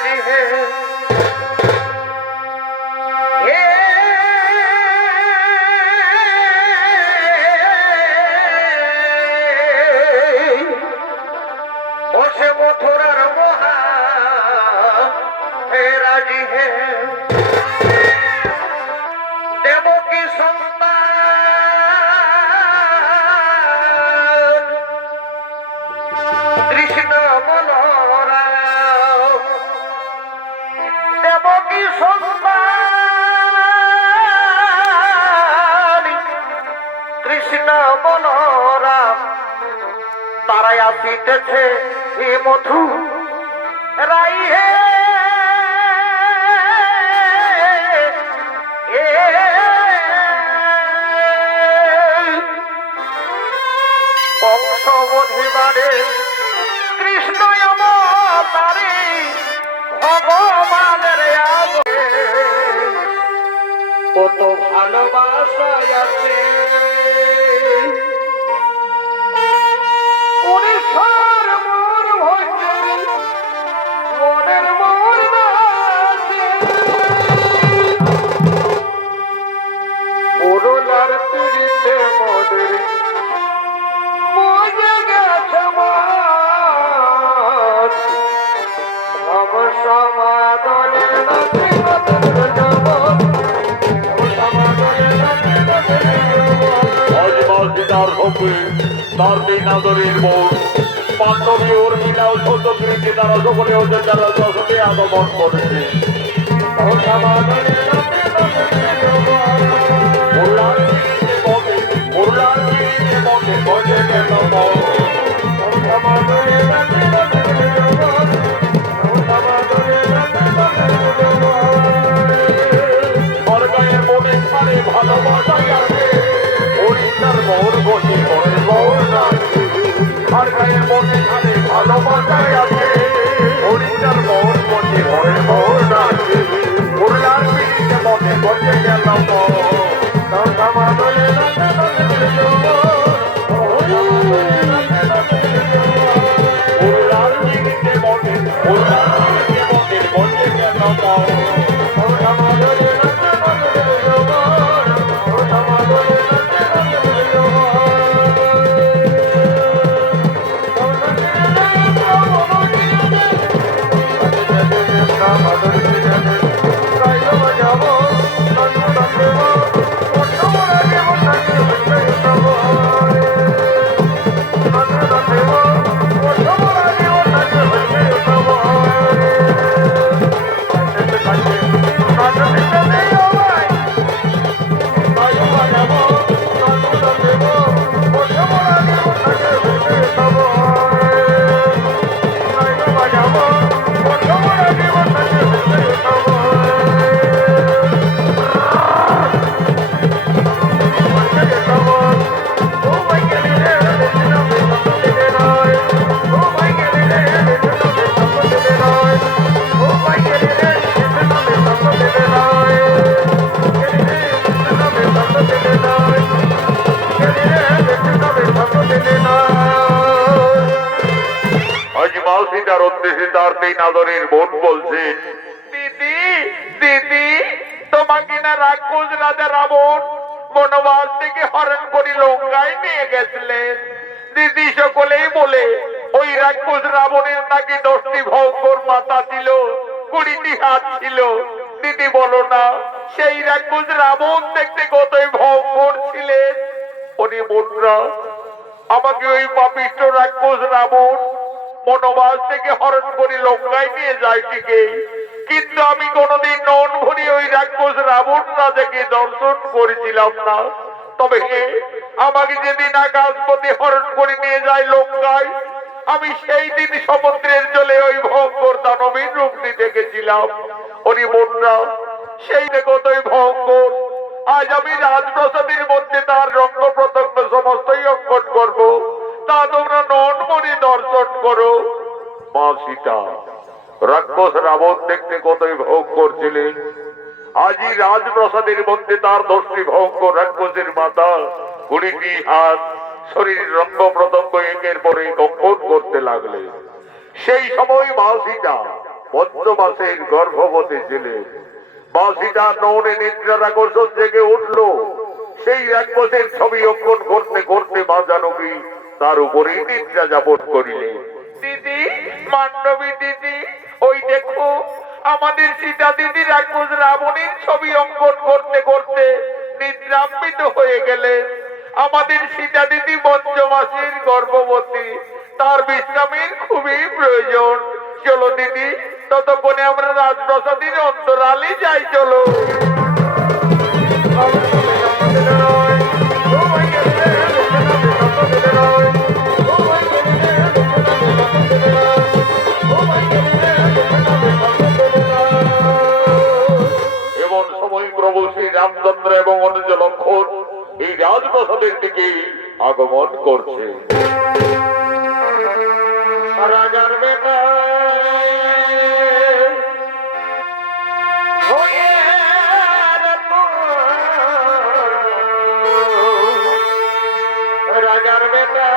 राजी है उसे मथुरा रमोहा हे राजी है देवो की संतान कृष्ण बलराम देवो की संतान कृष्ण बलराम ताराई आसितेছে हे मधु राई हे कंसबधिबारे कृष्ण अवतारे भगवानेर आगे कत भालोबासा आछे उड़ीशार मोर भजे मोनेर मोर नाचे पुरुलार तीरिते मोদের মজে গেছে মন ভব সমাদলে নাচে নতুন জগৎ সমাদলে নাচে নতুন জগৎ আজ মাঝিদার হবে তার দিন আদরের মন পাণ্ডবী উর্মিলা ও ছোট কৃতি তারা সকলে ওদের যারা জগতে আগমন করেছে সমাদলে নাচে নতুন জগৎ মোল্লার কৃতি বলে মোল্লার কৃতি বলে বলে গেল মন সমাদলে নাচে নতুন জগৎ সমাদলে নাচে নতুন জগৎ আর গায়ে মনে ছাড়ে ভালোবাসাই আছে ওড়িশার মোর বসে মনে মোর নাচে আর গায়ে মনে ছাড়ে ভালোবাসাই আছে ওড়িশার মোর বসে মনে মোর নাচে মোল্লার কৃতি মনে বলে গেল মন সমাদলে নাচে নতুন জগৎ মোল্লার কৃতি মনে বলে গেল মন সমাদলে নাচে নতুন জগৎ সমাদলে নাচে নতুন সীতার উদ্দেশ্যে তার তিন আদরের বোন বলছে দিদি দিদি তোমাকে না রাক্ষস রাজা রাবণ বনবাস থেকে হরণ করে লঙ্কায় নিয়ে গেছিলেন দিদি সকলেই বলে ওই রাক্ষস রাবণের নাকি 10টি ভয়ঙ্কর মাথা ছিল 20টি হাত ছিল দিদি বলো না সেই রাক্ষস রাবণ দেখতে কতই ভয়ঙ্কর ছিলেন ওরে বোনরা আমাকে ওই পাপিষ্ঠ রাক্ষস রাবণ বনবাস থেকে হরণ করে লঙ্কায় নিয়ে যায় ঠিকই কিন্তু আমি কোনোদিন নন ভরি ওই রাক্ষস রাবণ রাজাকে দর্শন করেছিলাম না তবে আমাকে যেদিন আকাশপথে হরণ করে নিয়ে যায় লঙ্কায় আমি সেই দিন সমুদ্রের জলে ওই ভয়ঙ্কর দানবের রূপটি দেখেছিলাম ওরে বোনরা সেই কতই ভয়ঙ্কর আজ আমি রাজপ্রাসাদের মধ্যে তার রঙ্গ প্রত্যঙ্গ সমস্তই অঙ্কন করবো তা তোমরা নন মনে দর্শন করো মা সীতা রাক্ষস রাবণ দেখতে কতই ভয়ঙ্কর ছিলেন আজই রাজপ্রাসাদের মধ্যে তার 10টি ভয়ঙ্কর রাক্ষসের মাথা 20টি হাত শরীর রঙ্গ প্রত্যঙ্গ একের পর এক অঙ্কন করতে লাগলেন সেই সময় মা সীতা পঞ্চমাসের গর্ভবতী ছিলেন। মা সীতা নৌনে নিদ্রার আকর্ষণ জেগে উঠলো। সেই এক বছর ছবি অঙ্কন করতে করতে মা জানকী তার উপরেই নিদ্রা যাপন করিলেন। দিদি, মান্ডবী দিদি, ওই দেখো আমাদের সীতা দিদি রাক্ষস রাবণের ছবি অঙ্কন করতে করতে নিদ্রান্বিত হয়ে গেলেন। আমাদের সীতা দিদি পঞ্চমাসের গর্ভবতী, তার বিশ্রামের খুবই প্রয়োজন। চলো দিদি, ততক্ষণে আমরা রাজপ্রাসাদের অন্তরালে যাই। চলো। এমন সময় প্রভু শ্রী রামচন্দ্র এবং অনুজ লক্ষণ এই রাজপ্রাসাদের দিকে আগমন করছে। রাজার বেটা রাজার বেটা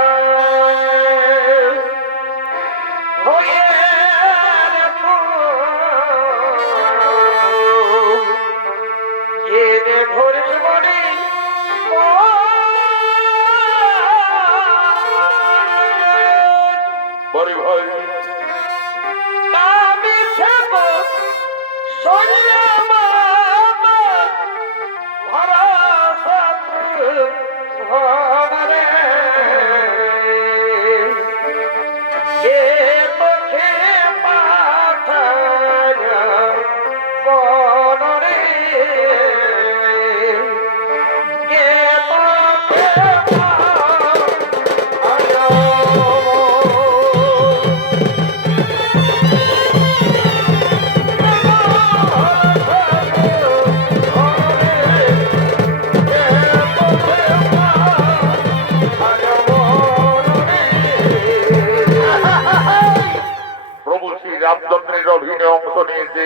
রামচন্দ্রের অভিনয়ে অংশ নিয়েছে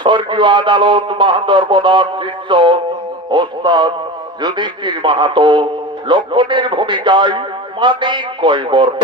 স্বর্গীয় আদালত মাহাতোর প্রধান শিষ্য ওস্তাদ যুধিষ্ঠির মাহাতো। লক্ষণের ভূমিকায় মানিক কৈবর্ত।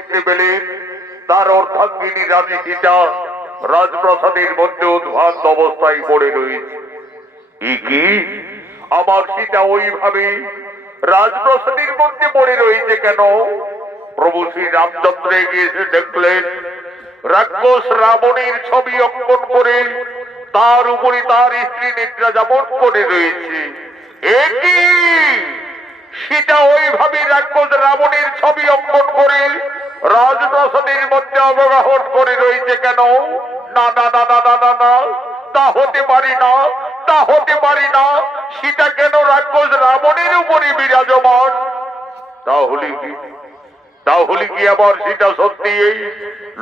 দেখতে পেলেন তার অর্ধাঙ্গিনী রানী সীতা রাজপ্রাসাদের মধ্যে উদ্ভ্রান্ত অবস্থায় পড়ে রয়েছে। কি আমার সীতা ওইভাবে রাজপ্রাসাদের মধ্যে পড়ে রয়েছে কেন? প্রভু শ্রী রামচন্দ্র এগিয়ে দেখলেন রাক্ষস রাবণের ছবি অঙ্কন করে তার উপরে তার স্ত্রী নিদ্রা যাপন করে রয়েছে। একই সীতা ওইভাবে রাক্ষস রাবণের ছবি অঙ্কন করে রাজপ্রাসাদের মধ্যে অবগাহন করে রয়েছে কেন? না না না না না না না, তা হতে পারি না, তা হতে পারি না। সীতা কেন রাক্ষস রাবণের উপরে বিরাজমান? তাহলে কি আবার সীতা সত্যি এই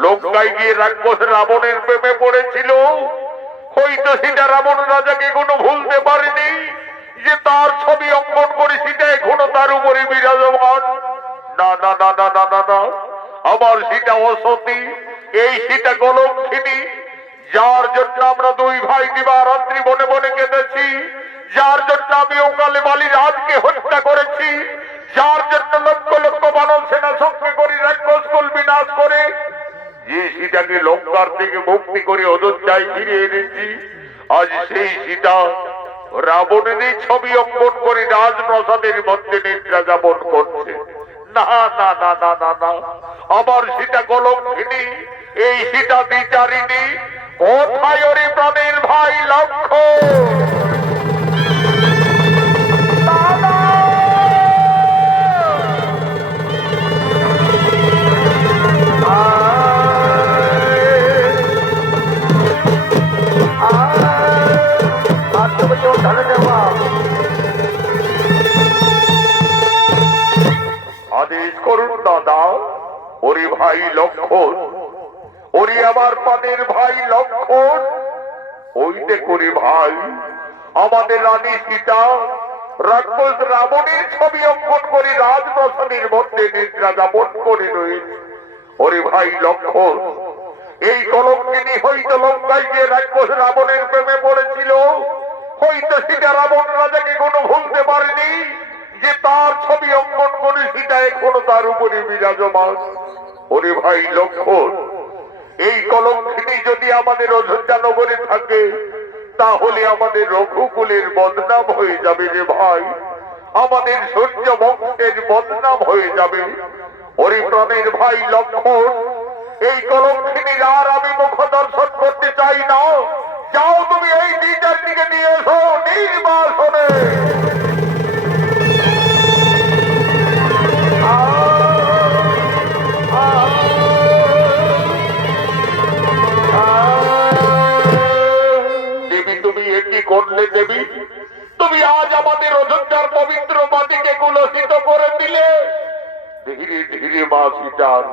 লঙ্কায় গিয়ে রাক্ষস রাবণের প্রেমে পড়েছিল? হয়তো সীতা রাবণ রাজাকে কোনো ভুলতে পারেনি যে তার ছবি অঙ্কন করে সীতা এখনো তার উপরে বিরাজমান। না না না না না না না, আমার সীতা অসতী, এই সীতা কলঙ্কিনী, যার জন্য আমরা দুই ভাই দিবারাত্রি বনে বনে কেঁদেছি, যার জন্য আমি ওকালে বালি রাজকে হত্যা করেছি, যার জন্য লক্ষ লক্ষ মানব সেনা সঙ্গে করে রাক্ষস কুল বিনাশ করে যে সীতাকে লঙ্কার থেকে মুক্তি করে অযোধ্যায় ফিরিয়ে এনেছি, আজ সেই সীতা রাবণেরই ছবি অঙ্কন করে রাজপ্রাসাদের মধ্যে নিদ্রা যাপন করছে। না না না না না না, আমার সীতা কলঙ্কিনী, এই সীতা বিচারিণী। কোথায় ওরে প্রাণের ভাই লক্ষ্মণ? আদেশ করুন দাদা। ওরে ভাই লক্ষ্মণ, ওরে আমার প্রাণের ভাই লক্ষ্মণ, ওই দেখুরে ভাই আমাদের রানী সীতা রাক্ষস রাবণের ছবি অঙ্কন করে রাজপ্রাসাদের মধ্যে নিদ্রা যাপন করে রয়েছে। ওরে ভাই লক্ষ্মণ, এই কলঙ্কিনী হয়তো লঙ্কায় গিয়ে রাক্ষস রাবণের প্রেমে পড়েছিল, হয়তো সীতা রাবণ রাজাকে কোনো ভুলতে পারেনি যে তার ছবি অঙ্কন করে সীতা এখনো তার উপরে বিরাজমান। ওরে ভাই লক্ষ্মণ, এই কলঙ্কিনী যদি আমাদের অযোধ্যা নগরে থাকে তাহলে আমাদের রঘুকুলের বদনাম হয়ে যাবে রে ভাই, আমাদের সূর্য বংশের বদনাম হয়ে যাবে। ওরে প্রাণের ভাই লক্ষ্মণ, এই কলঙ্কিনীর আর আমি মুখ দর্শন করতে চাই না। যাও তুমি এই নিজের দিকে নিয়ে এসো নির্বাসনে। দেবী তুমি একই করলে দেবী, তুমি আজ আমাদের অযোধ্যার পবিত্র মাটিকে কুলসিত করে দিলে। ধীরে ধীরে মা সীতার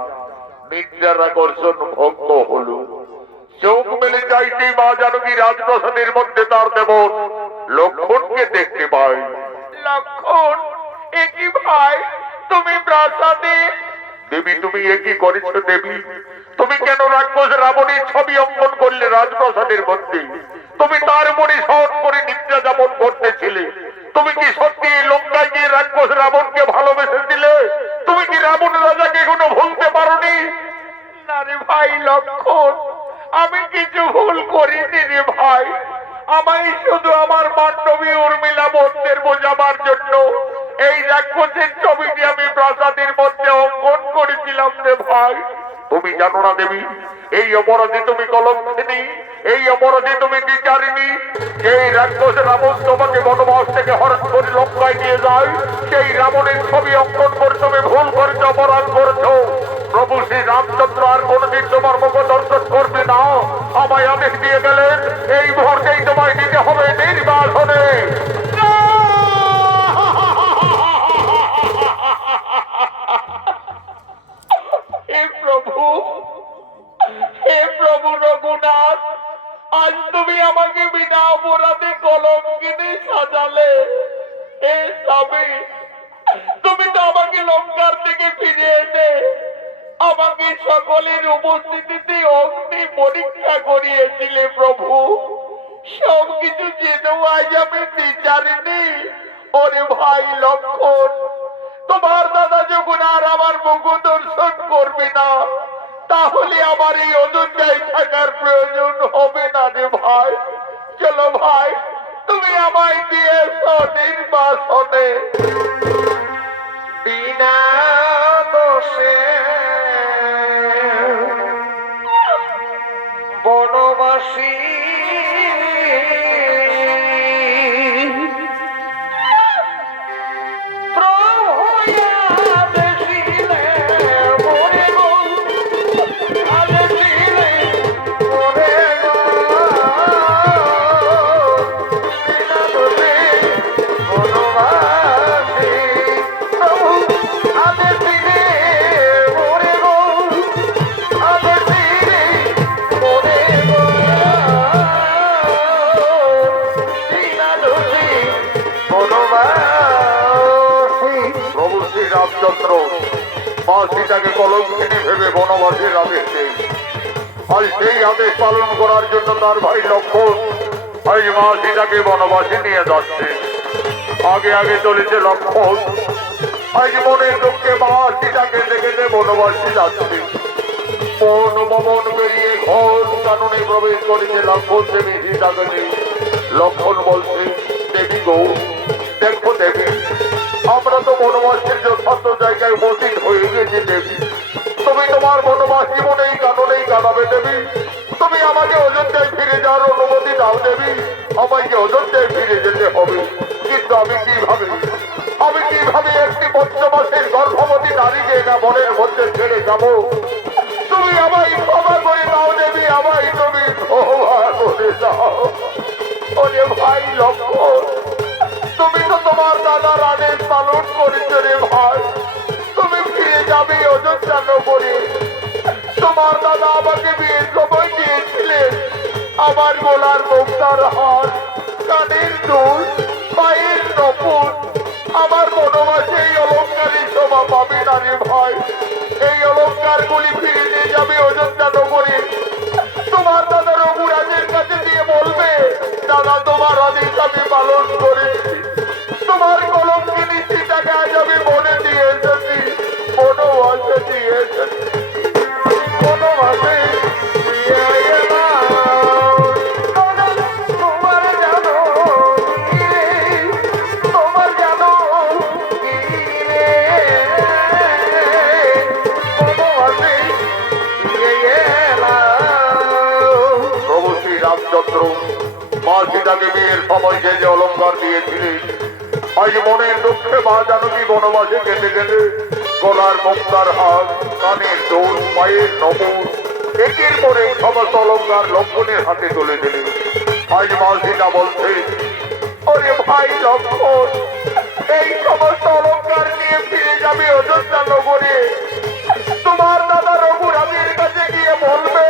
নিদ্রার আকর্ষণ ভঙ্গ হলো। চোখ মেলে চাইতেই মা জানকী রাজপ্রাসাদের মধ্যে তার দেবর লক্ষ্মণকে দেখতে পায়। লক্ষ্মণ, একই ভাই তুমি প্রাসাদে? দেবী তুমি একই করেছ দেবী, তুমি কেন রাক্ষস রাবণের ছবি অঙ্কন করলে রাজপ্রাসাদের মধ্যে? তুমি তার উপরে শহর করে নিদ্রা যাপন করতেছিলে। তুমি কি সত্যি লঙ্কায় গিয়ে রাক্ষস রাবণকে ভালোবেসেছিলে? তুমি কি রাবণ রাজাকে কোনো ভুলতে পারোনি? না রে ভাই লক্ষ্মণ, আমি কিছু ভুল করিনি রে ভাই। আমায় শুধু আমার বান্ধবী উর্মিলা বন্ধের বোঝাবার জন্য এই রাক্ষসের ছবিটি আমি প্রাসাদের মধ্যে অঙ্কন করেছিলাম রে ভাই। তুমি জানো না দেবী, এই অপরাধে তুমি কলঙ্কিনী, এই অপরাধে তুমি বিচারিণী। সেই রাক্ষস রাবণ তোমাকে বনবাস থেকে হরণ করে লঙ্কায় নিয়ে যায়, সেই রাবণের ছবি অঙ্কন করে তুমি ভুল করেছ, অপরাধ করেছ। প্রভু শ্রী রামচন্দ্র আর কোনদিন তোমার মুখ দর্শন করবে না। আমায় আদেশ দিয়ে গেলেন এই মুহূর্তেই তোমায় নিতে হবে নির্বাসনে। হে প্রভু রঘুনাথ, আজ তুমি আমাকে বিনা অপরাধে কলঙ্কিনী সাজালে। হে স্বামী, তুমি তো আমাকে লঙ্কার থেকে ফিরে এনে আমাকে সকলের উপস্থিতিতে অগ্নি পরীক্ষা করিয়েছিলে প্রভু। সবকিছু জেনেও আজ আমি বিচারিনি। ওরে ভাই লক্ষ্মণ, তোমার দাদা যখন আর আমার মুখ দর্শন করবে না, তাহলে আমার এই অযোধ্যায় থাকার প্রয়োজন হবে না রে ভাই। চলো ভাই, তুমি আমায় দিয়েছো নির্বাসনে। বিনা দোষে বনবাসী রামচন্দ্র মা সীতাকে কলঙ্কিনী ভেবে বনবাসীর আদেশ দেয়। আর সেই আদেশ পালন করার জন্য তার ভাই লক্ষ্মণ আজ মা সীতাকে বনবাসী নিয়ে যাচ্ছে। আগে আগে চলেছে লক্ষ্মণ। আজ মনের দুঃখে মা সীতাকে দেখে বনবাসী যাচ্ছে। বন ভবন পেরিয়ে ঘর কাননে প্রবেশ করেছে লক্ষ্মণ দেবী সীতাকে নিয়ে। লক্ষ্মণ বলছে, দেবী গো, দেখো দেবী, আমরা তো বনবাসীর যথার্থ জায়গায় উপস্থিত হয়ে গেছি দেবী। তুমি তোমার বনবাস জীবনেই কাননেই কাটাবে দেবী। তুমি আমাকে অযোধ্যায় ফিরে যাওয়ার অনুমতি দাও দেবী। আমাকে অযোধ্যায় ফিরে যেতে হবে, কিন্তু আমি কিভাবে একটি পঞ্চমাসের গর্ভবতী নারীকে না বনের মধ্যে ছেড়ে যাবো? তুমি আমায় ক্ষমা করে দাও দেবী, আমায় তুমি ক্ষমা করে দাও। ওরে ভাই লক্ষ্মণ, তুমি তো তোমার দাদার আদেশ পালন করেছো রে ভাই। তুমি ফিরে যাবে অযোধ্যা নগরে। তোমার দাদা আমাকে বিয়ের সময় দিয়েছিলেন আমার গলার মুক্তার হার, কানের দুল, পায়ের নপুর। আমার বনবাসে এই অলঙ্কারের শোভা পাবে না রে ভাই। এই অলঙ্কার গুলি ফিরে নিয়ে যাবে অযোধ্যা নগরে। তোমার দাদা রঘুরাজের কাছে দিয়ে বলবে, দাদা তোমার আদেশ আমি পালন করেছি। তোমার কলঙ্কিনী সীতাকে আজ আমি মনে দিয়ে এসেছি, বনবাসে দিয়ে এসেছি, বনবাসে দিয়ে এলাম। তোমার জানো তোমার জানো বনবাসে দিয়ে এলাম। প্রভু শ্রী রামচন্দ্র মা সীতাকে বিয়ের সময় যে যে অলঙ্কার দিয়েছিলেন, আজ মনের দুঃখে মা জানকী বনবাসে কেটে গেলে গলার মুক্তার হাত, কানের দোল, পায়ের নমুর, একের পরে সমস্ত অলঙ্কার লক্ষ্মণের হাতে তুলে দিলে। আজ মা সীতা বলছে, ওরে ভাই লক্ষ্মণ, এই সমস্ত অলঙ্কার নিয়ে ফিরে যাবে অযোধ্যা নগরে। তোমার দাদা রঘুরাজের কাছে গিয়ে বলবে,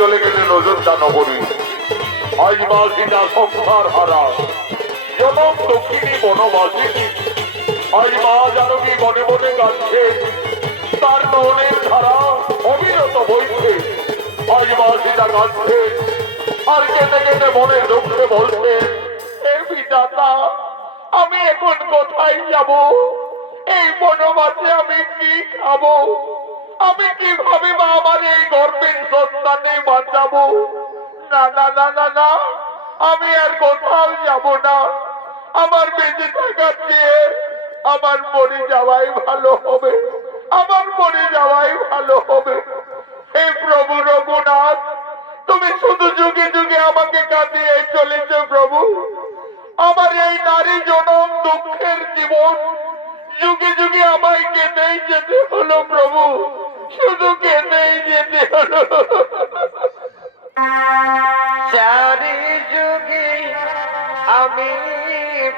চলে গেলেন অযোধ্যা নগরী। আজ মা সীতা সংসার হারা, জনম দক্ষিণী বনবাসী। আজ মা জানকী বনে বনে কাঁদছে, তার নয়নের ধারা অবিরত বইছে। আজ মা সীতা কাঁদছে, আর কেটে কেটে মনে দুঃখে বলছে, হে বিধাতা, আমি এখন কোথায় যাব? এই বনবাসে আমি কি খাবো? আমি কিভাবে বা আমার এই গর্ভের সন্তানে বাঁচাবো? না না না না না, আমি আর কোথাও যাব না। আমার বেঁচে থাকার চেয়ে আমার মরে যাওয়াই ভালো হবে, আমার মরে যাওয়াই ভালো হবে। হে প্রভু রঘুনাথ, তুমি শুধু যুগে যুগে আমাকে কাঁদিয়ে চলেছ প্রভু। আমার এই নারী জনম দুঃখের জীবন যুগে যুগে আমায় কেঁদেই যেতে হলো প্রভু, শুধু কেঁদেই যেতে হলো। চারি যুগে আমি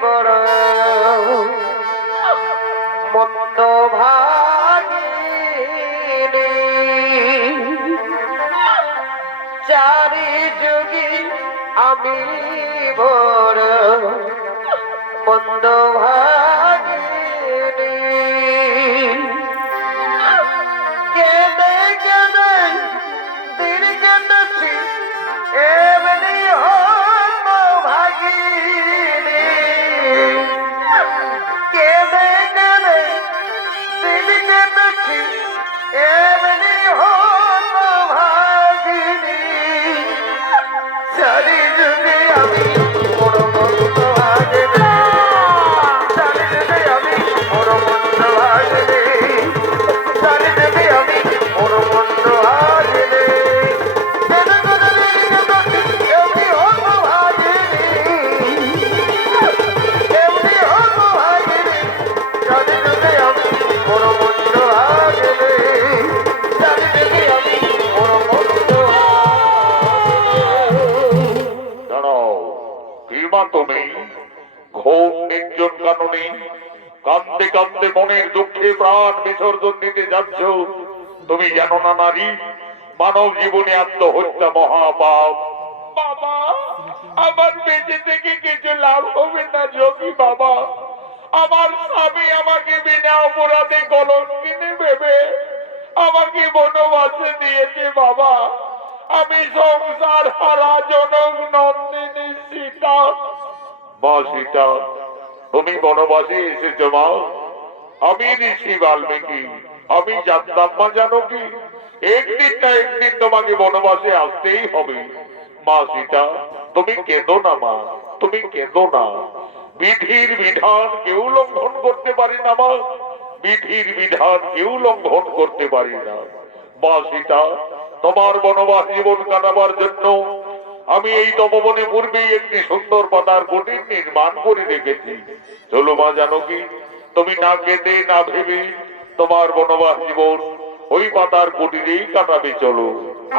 বড় মন্দ ভাগিনী, চারি যুগি আমি বড় মন্দ ভাগিনী কেঁদে কেঁদে দিন কেটেছি এমনি হত ভাগিনী কেঁদে কেঁদে দিন কেটেছি এমনি হত ভাগিনী চারি যুগে আমি বড় মন্দ ভাগিনী চারি যুগে আমি বড় মন্দ ভাগিনী চারি যুগে আমি বড় মন্দ ভাগিনী কেঁদে কেঁদে দিন কেটেছি এমনি হত ভাগিনী এমনি হত ভাগিনী চারি যুগে আমি বড় মন্দ ভাগিনী চারি যুগে আমি বড় মন্দ দাঁড়াও, কি মা তুমি? ঘোর নির্জন কাননে কান্দে কান্দে মনের দুঃখে প্রাণ বিসর্জন দিতে যাচ্ছ। তুমি জানো না নারী, মানব জীবনে আত্মহত্যা মহাপাপ। বাবা, আমার বেঁচে থেকে কিছু লাভ হবে না যোগী বাবা। আমার স্বামী আমাকে বিনা অপরাধে কলঙ্কিনী ভেবে আমাকে বনবাসে দিয়েছে বাবা। আমি সংসার হারা জনক নন্দিনী সীতা। মা সীতা, তুমি বনবাসে এসেছো মা? আমি ঋষি বাল্মীকি, আমি জানতাম মা জানো কি একদিন না একদিন তোমাকে বনবাসে আসতেই হবে। মা সীতা, তুমি কেঁদো না মা, তুমি কেঁদো না। বিধির বিধান কেউ লঙ্ঘন করতে পারি না মা, বিধির বিধান কেউ লঙ্ঘন করতে পারি না। মা সীতা, তোমার বনবাস জীবন কাটাবার জন্য আমি এই তপবনে পূর্বেই একটি সুন্দর পাতার কুটির নির্মাণ করে রেখেছি। চলো মা জানকী, তুমি না কেঁদে না ভেবে তোমার বনবাস জীবন ওই পাতার কুটিরেই কাটাবে। চলো।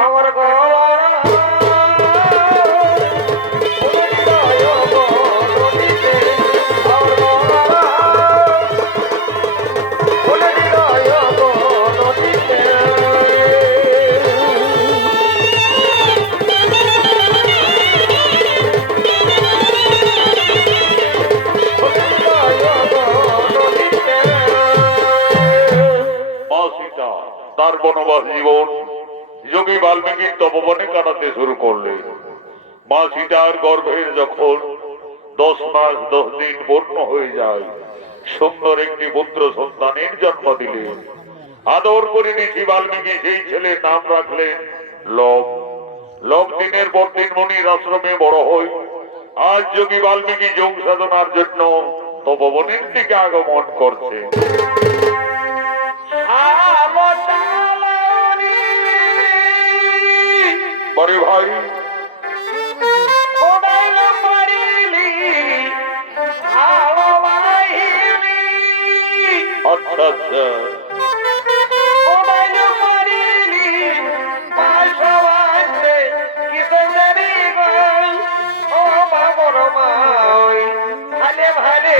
আমার তার বনবাস জীবন যোগী বাল্মীকির তপবনে কাটাতে শুরু করলেন। মা সীতার গর্ভের যখন 10 মাস 10 দিন পূর্ণ হয়ে যায়, সুন্দর একটি পুত্র সন্তানের জন্ম দিলেন। আদর করে ঋষি বাল্মীকি সেই ছেলের নাম রাখলেন লব। লব দিনের পর দিন মুনির আশ্রমে বড় হয়। আজ যোগী বাল্মীকি যোগ সাধনার জন্য তপবনের দিকে আগমন করছে। বড় ভাই, আচ্ছা আচ্ছা, ভালে ভালে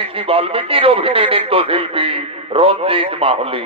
ঋষি বাল্মীকির অভিনয় নৃত্যশিল্পী রঞ্জিত মাহলি।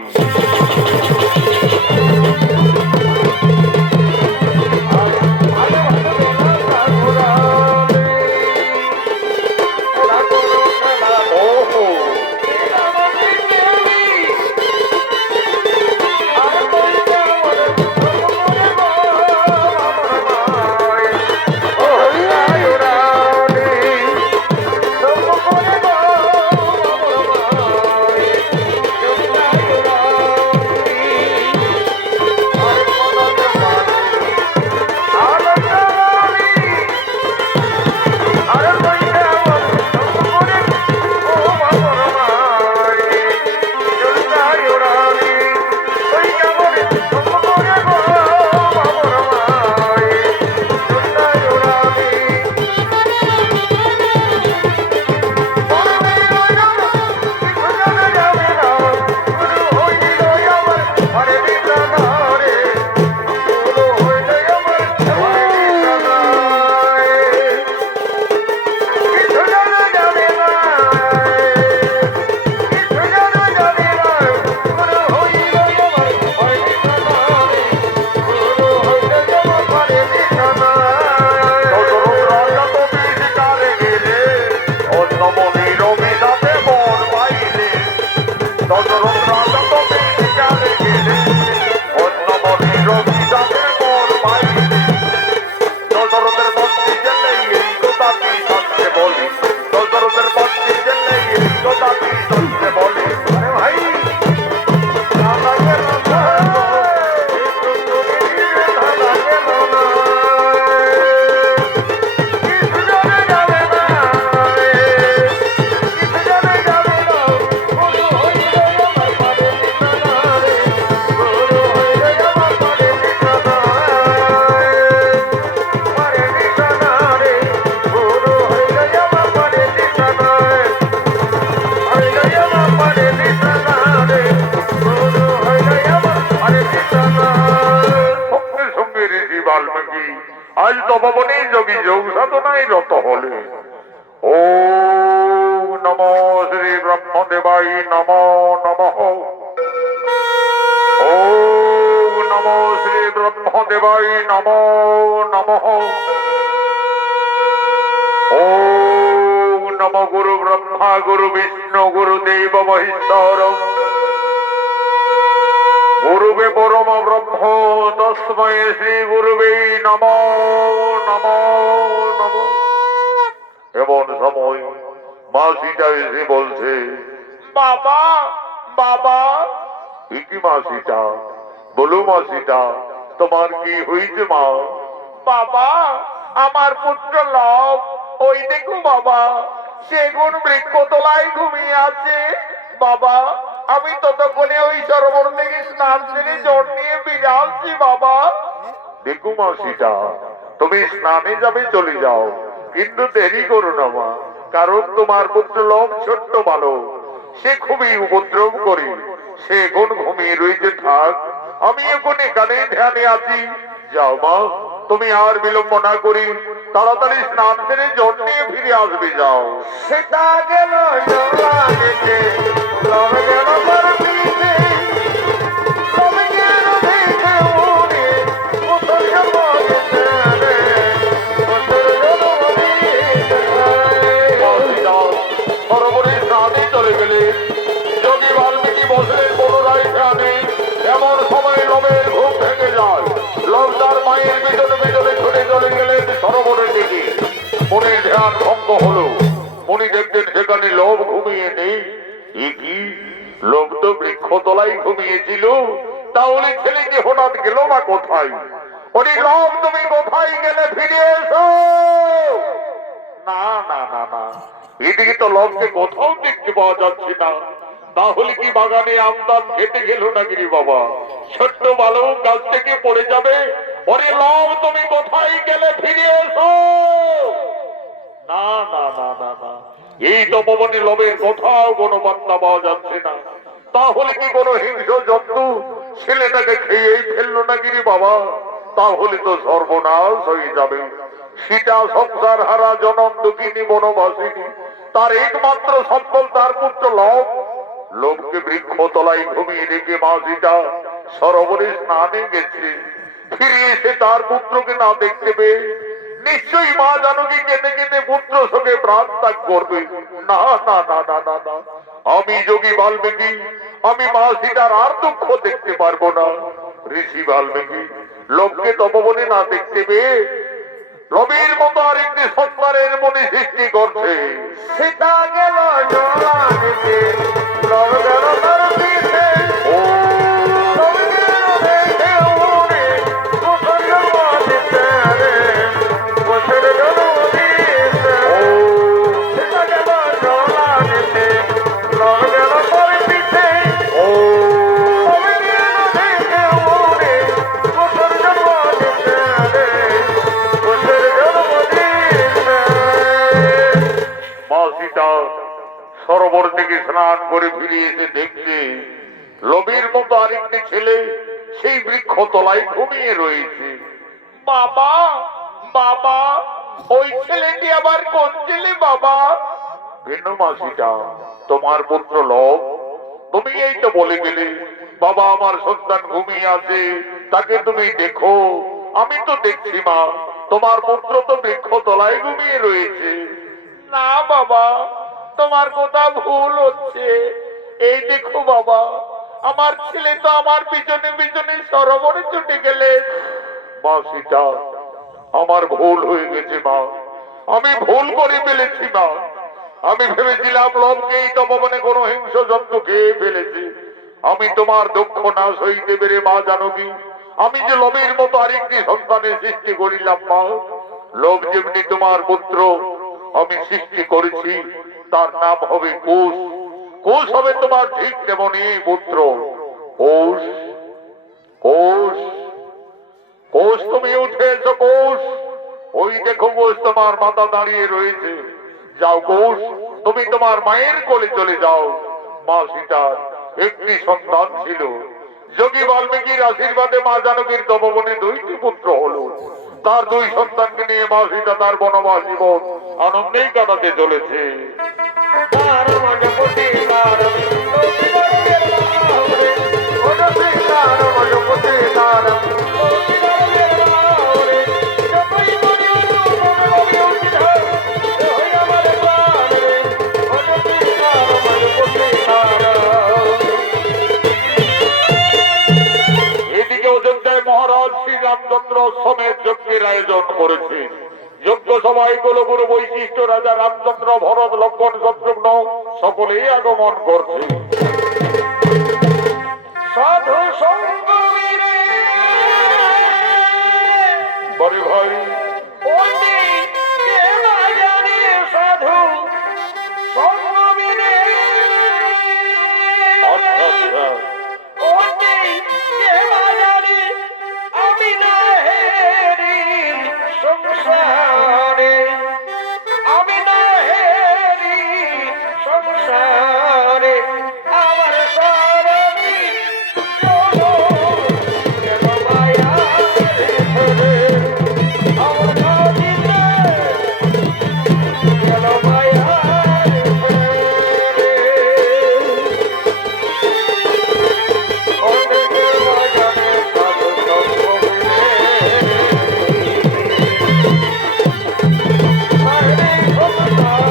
দেবাই নমো নমঃ। ওম নমো শ্রী ব্রহ্মদেবাই নমো নমঃ। ওম নমো গুরু ব্রহ্মা গুরু বিষ্ণু গুরুদেব মহেশ্বর গুরুবে পরম ব্রহ্ম তস্মৈ শ্রী গুরুবে নমো নমো নমঃ। এমন সময় মা সীতা এসে বলছে, বাবা বাবা। কি মা সীতা? বলো মা সীতা, তোমার কি হয়েছে মা? বাবা, আমার পুত্র লব ওই দেখো বাবা, সেগুন বৃক্ষতলায় ঘুমিয়ে আছে। বাবা, আমি ততক্ষণে ওই সরোবর থেকে স্নান সেরে জল নিয়ে ফিরে আসছি বাবা। দেখো মা সীতা, তুমি স্নানে যাবে চলে যাও, কিন্তু দেরি করো না মা, কারণ তোমার পুত্র লব ছোট্ট বালক, সে খুবই উপদ্রব করে। সে এখন ঘুমিয়ে রয়েছে, থাক, আমি এখন এখানে ধ্যানে আছি। যাও মা, তুমি আর বিলম্ব না করি তাড়াতাড়ি স্নান সেরে জল নিয়ে ফিরে আসবে, যাও। সেটা গেল জলানিতে, লব গেল পরপিতে, লব গেল ভেসে উড়ে, উত্তর জগতে রে, উত্তর জগতে সরোবরে স্নানে চলে গেলে যোগী বাল্মীকি বসলেন পুনরায় ধ্যানে। এমন সময় লবের ঘুম ভেঙে যায়। লব তার মায়ের পিছনে পিছনে ছুটে চলে গেলেন সরোবরের দিকে। মনের ধ্যান ভঙ্গ হলো। মনি দেখতেন সেখানে লব ঘুমিয়ে নেই। এ কি, লোক তো বৃক্ষতলায় ঘুমিয়েছিল, তাহলে ছেলেকে হঠাৎ গেল না কোথায়? ওরে লব, তুমি কোথায় গেলে? ফিরে এসো। না না না না, এদিকে তো লবকে কোথাও দেখতে পাওয়া যাচ্ছে না। তাহলে কি বাগানে আমদান খেতে গেল নাকি রে বাবা? ছোট্ট বালক গাছ থেকে পড়ে যাবে। ওরে লব, তুমি কোথায় গেলে? ফিরে এসো। না না না না না, এই তপবনে লবের কোথাও কোনো বার্তা পাওয়া যাচ্ছে না। তাহলে কি কোনো হিংস্র জন্তু ছেলেটাকে খেয়েই ফেললো নাকি রে বাবা? তাহলে তো সর্বনাশ হয়ে যাবে। সীতা সংসার হারা জনম দুঃখিনী বনবাসিনী, তার একমাত্র সম্বল তার পুত্র লব। লোককে বৃক্ষতলায় ঘুমিয়ে রেখে মা সীতা সরোবরে স্নানে গেছে। ফিরে এসে তার পুত্রকে না দেখতে পেয়ে নিশ্চয়ই মা জানকী কেঁদে কেঁদে পুত্র সঙ্গে প্রাণ ত্যাগ করবে। না না না না না না, আমি যোগী বাল্মীকি, আমি মা সীতার আর দুঃখ দেখতে পারবো না। ঋষি বাল্মীকি লোককে তপবনে না দেখতে পেয়ে রবির মতো আর একটি সন্তানের মনে সৃষ্টি করছে। সেটা গেল জলানিতে, লব গেল পরপিতে, লব গেল ভেসে উড়ে, উত্তর জগতে রে, উত্তর জগতে। সেটা গেল জলানিতে, লব গেল পরপিতে, লব গেল ভেসে উড়ে, উত্তর জগতে রে, উত্তর জগতে। মা সীতা সরোবর থেকে স্নান করে ফিরে এসে দেখছে লোভীর মতো আরেকটি ছেলে সেই বৃক্ষ তলায় ঘুমিয়ে রয়েছে। বাবা বাবা, ওই ছেলেটি আবার কোন ছেলে বাবা? কেন মা সীতা, তোমার পুত্র লব। তুমি এই তো বলে গেলে বাবা আমার সন্তান ঘুমিয়ে আছে, তাকে তুমি দেখো। আমি তো দেখছি মা, তোমার পুত্র তো বৃক্ষ তলায় ঘুমিয়ে রয়েছে। না বাবা, তোমার কথা ভুল হচ্ছে। এই দেখো বাবা, আমার ছেলে তো আমার পিছনে পিছনে সরোবরে ছুটে গেলেন। মা সীতা, আমার ভুল হয়ে গেছে মা, আমি ভুল করে ফেলেছি মা। আমি ভেবেছিলাম লবকে এই তপবনে কোনো হিংস্র জন্তু খেয়ে ফেলেছে। আমি তোমার দুঃখ না সইতে পেরে মা জানকী, আমি যে লবের মতো আরেকটি সন্তানের সৃষ্টি করিলাম মা। লোক যেমনি তোমার পুত্র আমি সৃষ্টি করেছি, তার নাম হবে কুশ। কুশ হবে তোমার ঠিক তেমনি পুত্র। কুশ কুশ কোষ, তুমি উঠে এসো কোষ। ওই দেখো কোষ, তোমার মাথা দাঁড়িয়ে রয়েছে। যাও কোষ, তুমি তোমার মায়ের কোলে চলে যাও। মা সীতার একটি সন্তান ছিল। যোগী বাল্মীকির আশীর্বাদে মা জানকীর তপবনে দুইটি পুত্র হলো। তার দুই সন্তানকে নিয়ে মা সীতা তার বনবাস জীবন আনন্দেই কাটাতে চলেছে। তার মনে প্রতিকার রামচন্দ্র সমেত যজ্ঞের আয়োজন করেছে। যজ্ঞ সভায় কুলগুরু বৈশিষ্ট্য রাজা রামচন্দ্র ভরত লক্ষ্মণ শত্রুঘ্ন সকলেই আগমন করছে। সাধু সঙ্গ মিলে বড় ভাই পণ্ডিত কে বাজারে সাধু সঙ্গ মিলে আচ্ছা আচ্ছা পণ্ডিত কে বাজারে আমি না হেরি সংসারে আমি না হেরি সংসারে আমার সারণী চলো গেল মায়ারে ধরে আমার নদীতে গেল মায়ারে ধরে অনেকে বাজারে সাধু সঙ্গ মিলে মায়েরে সংসারে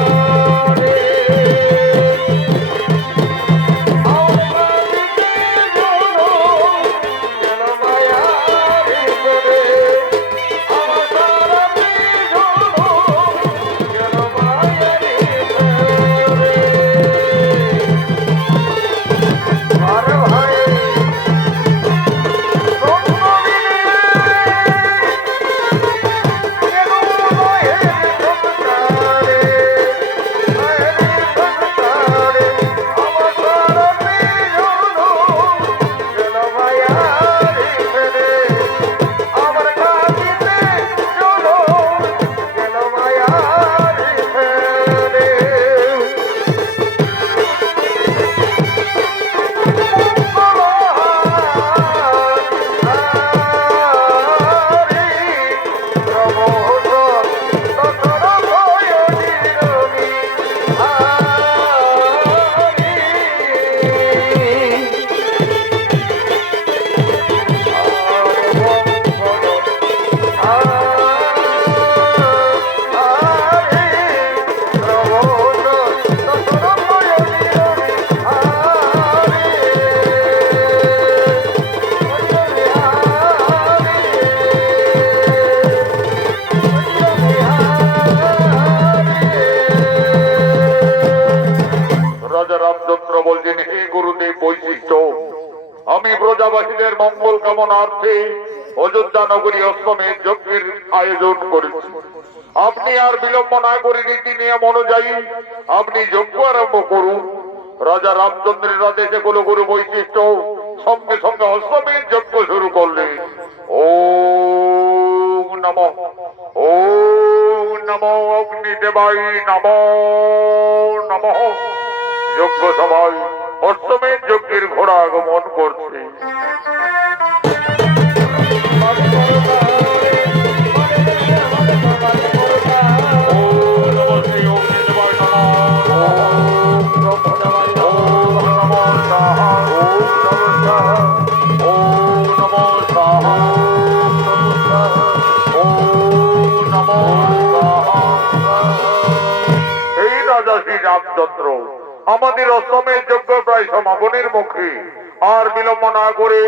রাজা রামচন্দ্র বলছেন, হে গুরুদেব বৈশিষ্ট্য, আমি প্রজাবাসীদের মঙ্গল কামনার্থে অযোধ্যা নগরী অষ্টমের যজ্ঞের আয়োজন করেছি। আপনি আর বিলম্ব না করে নীতি নিয়ম অনুযায়ী আপনি যজ্ঞ আরম্ভ করুন। রাজা রামচন্দ্রের আদেশে কুলগুরু বৈশিষ্ট্য সঙ্গে সঙ্গে অষ্টমীর যজ্ঞ শুরু করলেন। ওম নমঃ ওম নমো অগ্নিদেবায় নমো নমঃ। যজ্ঞ সভায় অষ্টমের যজ্ঞের ঘোড়া আগমন করছে। এই রাজা শ্রী রামচন্দ্র আমাদের অষ্টমের যজ্ঞ প্রায় সমাপনের মুখে, আর বিলম্ব না করে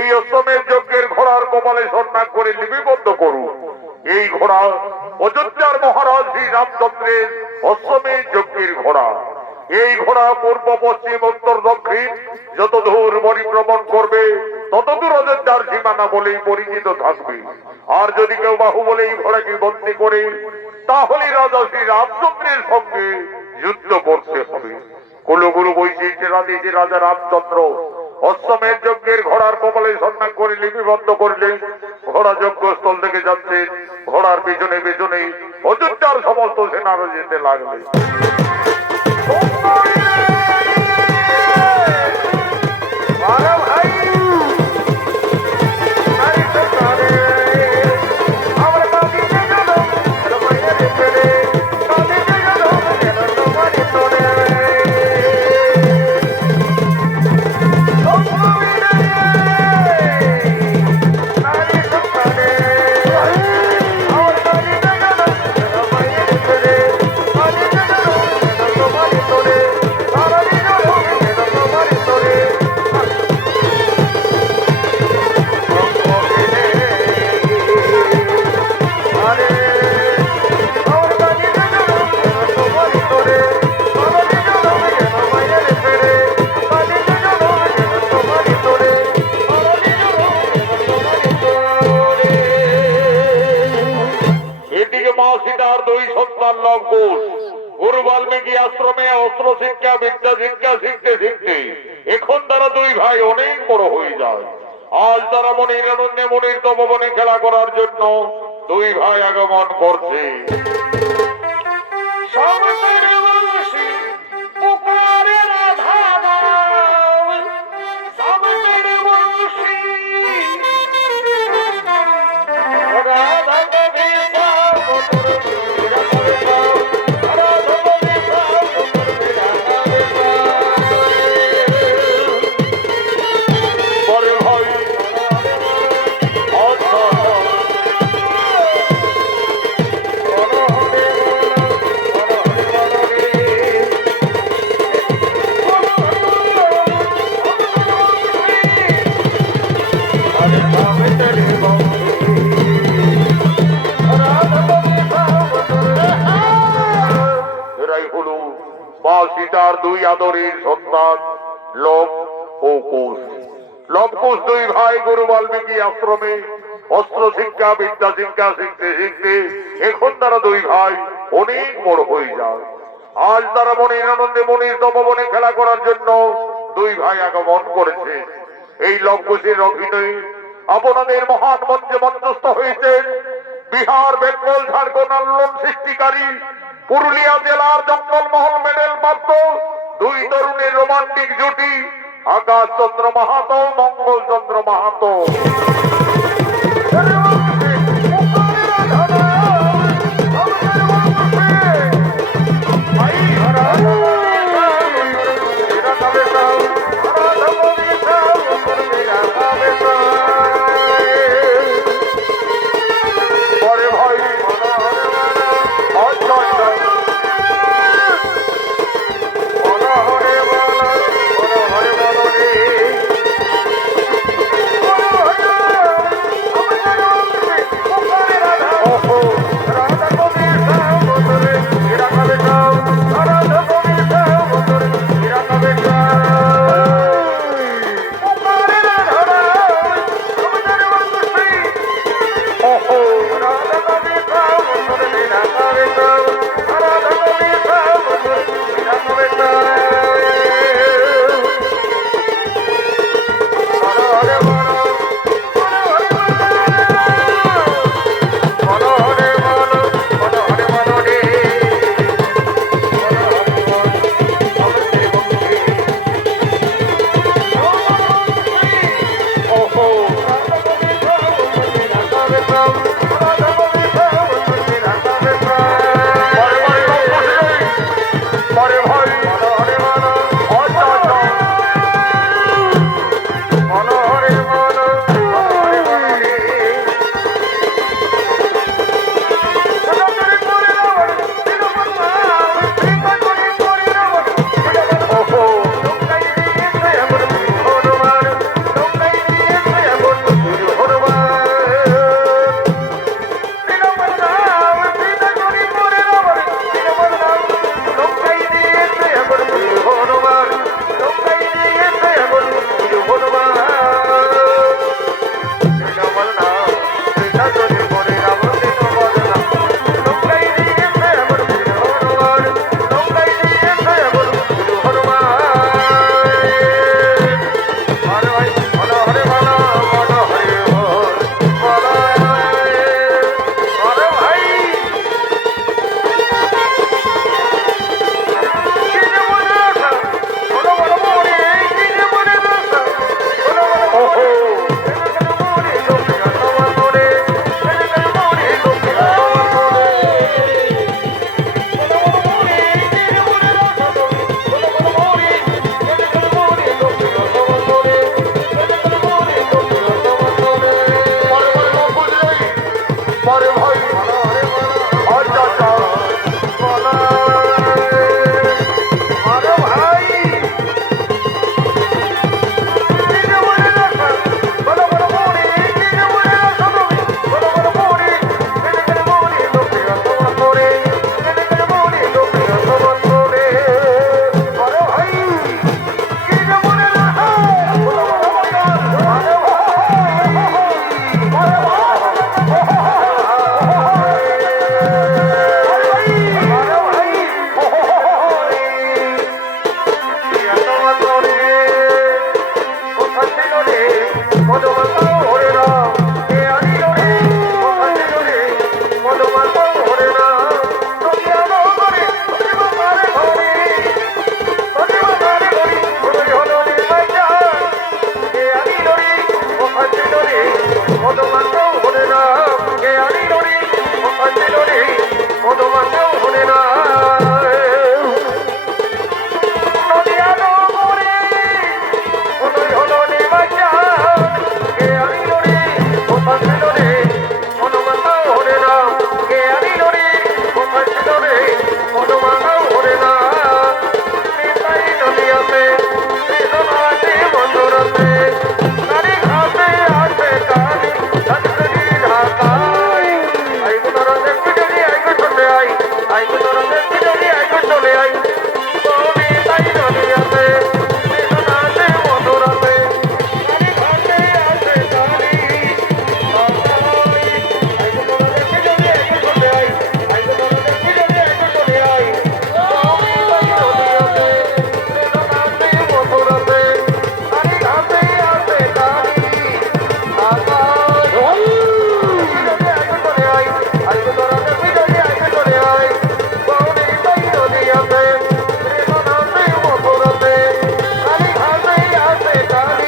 এই অষ্টমের যজ্ঞের ঘোড়ার কপালে সন্ন্যাস করে লিপিবদ্ধ করুন। এই ঘোড়া অযোধ্যার মহারাজ শ্রী রামচন্দ্রের অষ্টমের যজ্ঞের ঘোড়া। এই ঘোড়া পূর্ব পশ্চিম উত্তর দক্ষিণ যতদূর পরিভ্রমণ করবে ততদূর অযোধ্যার সীমানা বলেই পরিচিত থাকবে। আর যদি কেউ বাহু বলে এই ঘোড়াকে বন্দী করে, তাহলে রাজা শ্রী রামচন্দ্রের সঙ্গে যুদ্ধ করতে হবে। কুলগুরু বৈশিষ্ট্যের আদেশে রাজা রামচন্দ্র অশ্বমেধ যজ্ঞের ঘোড়ার কপালে সন্ন্যাস করে লিপিবদ্ধ করলেন। ঘোড়া যজ্ঞস্থল থেকে যাচ্ছে, ঘোড়ার পিছনে পিছনে অযোধ্যার সমস্ত সেনারা যেতে লাগলেন। লবকুশ গুরু বাল্মীকি আশ্রমে অস্ত্র শিক্ষা বিদ্যা শিক্ষা শিখতে শিখতে এখন তারা দুই ভাই অনেক বড় হয়ে যায়। আজ তারা মনির আনন্দে মনির তপবনে খেলা করার জন্য দুই ভাই আগমন করছে। পরে ভাই আচ্ছা এরাই হলো মা সীতার দুই আদরের সন্তান লব ও কুশ। লবকুশ দুই ভাই গুরু বাল্মীকি আশ্রমে অস্ত্র শিক্ষা বিদ্যা শিক্ষা শিখতে শিখতে এখন তারা দুই ভাই অনেক বড় হয়ে যায়। আজ তারা মনির আনন্দে মনির তপবনে খেলা করার জন্য দুই ভাই আগমন করেছে। এই লবকুশের অভিনয়ে আপনাদের মহান মঞ্চে মঞ্চস্থ হয়েছে বিহার বেঙ্গল ঝাড়খণ্ড আন্দোলন সৃষ্টিকারী পুরুলিয়া জেলার জঙ্গলমহল মেডেল প্রাপ্ত দুই তরুণের রোমান্টিক জুটি আকাশ চন্দ্র মাহাতো মঙ্গল চন্দ্র মাহাতো। পরে ভাই আচ্ছা হরে মধুমাতা হরে রাম কে আনিল রে আনিল রে মধুমাতা হরে রাম দুনিয়া নগরে মধুমাতারে ঘরে মধুমাতারে ঘরে ঘরে হলো নির্বাচন কে আনিল রে আনিল রে মধুমাতা হরে রাম কে আনিল রে আনিল রে মধুমাতা হরে রাম নদিয়া নগরে মধুর হলো নির্বাচন কে আনিল রে আনিল রে মধুমাতা হরে রাম কে আনিল রে আনিল রে মধুমাতা হরে রাম নিতাই নদিয়াতে কৃষ্ণনাথে মধুরতে নারী ঘাটে আসে কালী ধনকরি ঢাকাই আইগো তোরা দেখবি আইগো চলে আইগো তোরা দেখবি আইগো চলে আই নিতাই নদিয়াতে কৃষ্ণনাথে মধুরতে নারী ঘাটে আসে কালী আইগো তোরা দেখবি আইগো চলে আইগো তোরা দেখবি আইগো চলে আই নিতাই নদিয়াতে কৃষ্ণনাথে মধুরতে নারী ঘাটে আসে কালী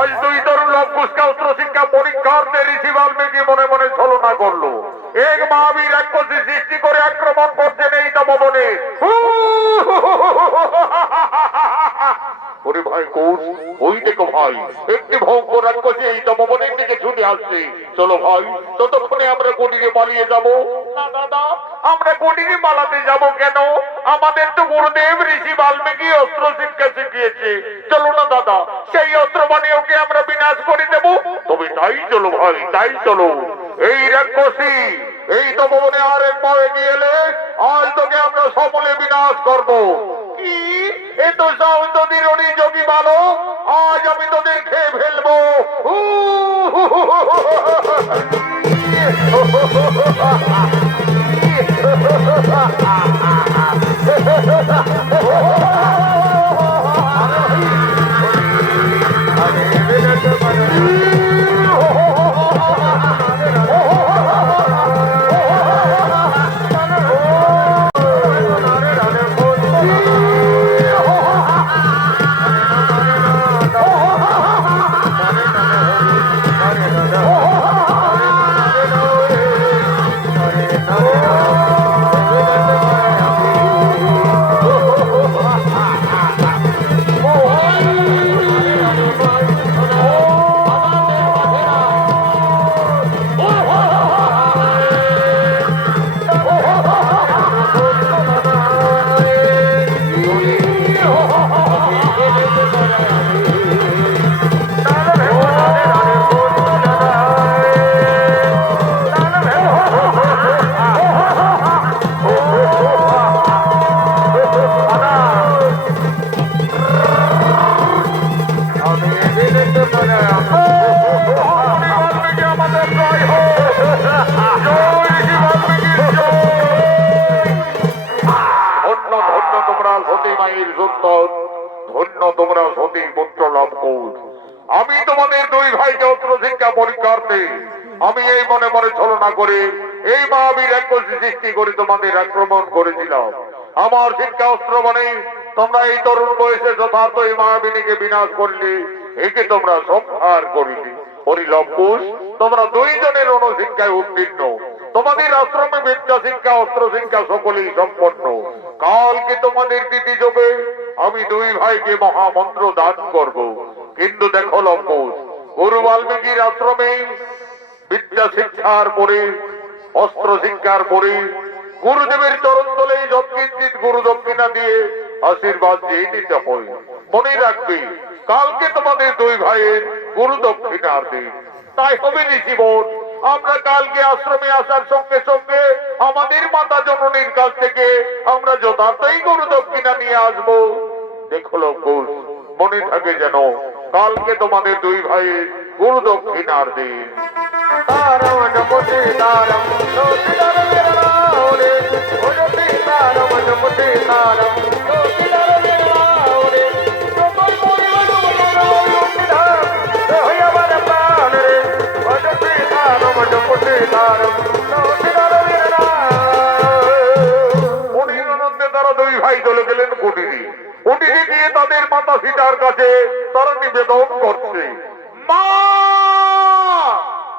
আজ দুই তরুণ লোক কুষ্কা উচ্চ শিক্ষা পরীক্ষার্থে ঋষি বাল্মীকি মনে মনে ছলনা করলো। এক মহাবীর রাক্ষসী সৃষ্টি করে আক্রমণ করছেন এই তপবনে। ওরে ভাই কোষ, ওই দেখো ভাই, একটি ভয়ঙ্কর রাক্ষসী এই তপবনের দিকে ছুটে আসছে। চলো ভাই, ততক্ষণে আমরা কুটিরে পালিয়ে যাব। না দাদা, আমরা কুটিরে পালাতে যাব কেন? আমাদের তো গুরুদেব ঋষি বাল্মীকি অস্ত্র শিক্ষা শিখিয়েছে। চলো না দাদা, সেই অস্ত্র বানিয়ে ওকে আমরা বিনাশ করে দেব। তবে তাই চলো ভাই, তাই চলো। এই রাক্ষসী এই তপবনে আর এক পা এগিয়ে এলে আজ তোকে আমরা সকলে বিনাশ করব। কি এ তো সাউদীর যোগী বালক, আজ আমি তোদের খেয়ে ফেলবো। লবকুশ, আমি তোমাদের দুই ভাইকে অস্ত্র শিক্ষা পরীক্ষার্থে আমি এই মনে মনে ছলনা করে এই মহাবীর রাক্ষসী সৃষ্টি করে তোমাদের আক্রমণ করেছিলাম। আমার শিক্ষা অস্ত্র মানে তোমরা এই তরুণ বয়সে যথার্থ এই মহাবীরকে বিনাশ করলে, একে তোমরা সংহার করিলে। ওই লবকুশ, তোমরা দুইজনের অনুশিক্ষায় উত্তীর্ণ, তোমাদের আশ্রমে বিদ্যা শিক্ষা অস্ত্র শিক্ষা সকলেই সম্পন্ন। কালকে তোমাদের তিথি যোগে আমি দুই ভাইকে মহামন্ত্র দান করব। কিন্তু দেখো লবকুশ, গুরু বাল্মীকির আশ্রমে বিদ্যা শিক্ষার পরে অস্ত্র শিক্ষার পরে গুরুদেবের চরণ তলে যৎকিঞ্চিত গুরু দক্ষিণা দিয়ে আশীর্বাদ দিয়ে নিতে হয়। মনে রাখবে, কালকে তোমাদের দুই ভাইয়ের গুরু দক্ষিণার দিন। তাই হবে ঋষিবর, আমরা কালকে আশ্রমে আসার সঙ্গে সঙ্গে আমাদের মাতা জননীর কাছ থেকে আমরা যথার্থই গুরু দক্ষিণা নিয়ে আসবো। দেখো লবকুশ, মনে থাকে যেন কালকে তোমাদের দুই ভাইয়ের গুরু দক্ষিণার দিন। তারম নমতে তারম সীতার বেড়াওরে ওরে তারম নমতে তারম সীতার বেড়াওরে সকল পরিবার লুণ্ঠিধাম হইয়া বার প্রাণ রে ওরে তারম নমতে তারম সীতার অনিরানন্দে তারা দুই ভাই চলে গেলেন কুটিরে। কুটিরে দিয়ে তাদের মাতা সীতার কাছে তারা নিবেদন করছে, মা,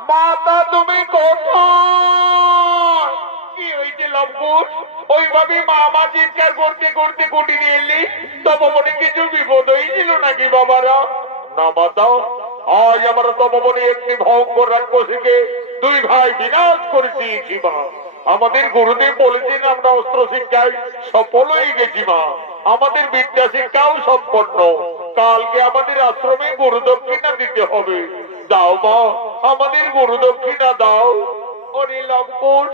মাতা তুমি কোথায়? কি হয়েছে লবকুশ? ওইভাবে মা চিৎকার করতে করতে কুটিরে এলি, তপবনে কিছু বিপদ হয়েছিল নাকি বাবারা? না মাতা, আজ আমরা তপবনে একটি ভয়ঙ্কর রাক্ষসীকে দুই ভাই বিনাশ করে দিয়েছি মা। আমাদের গুরুদেব বলেছেন আমরা অস্ত্র শিক্ষায় সফল হয়ে গেছি মা, আমাদের বিদ্যা শিক্ষাও সম্পন্ন। কালকে আমাদের আশ্রমে গুরু দক্ষিণা দিতে হবে। দাও মা, আমাদের গুরু দক্ষিণা দাও। ওরে লবকুশ,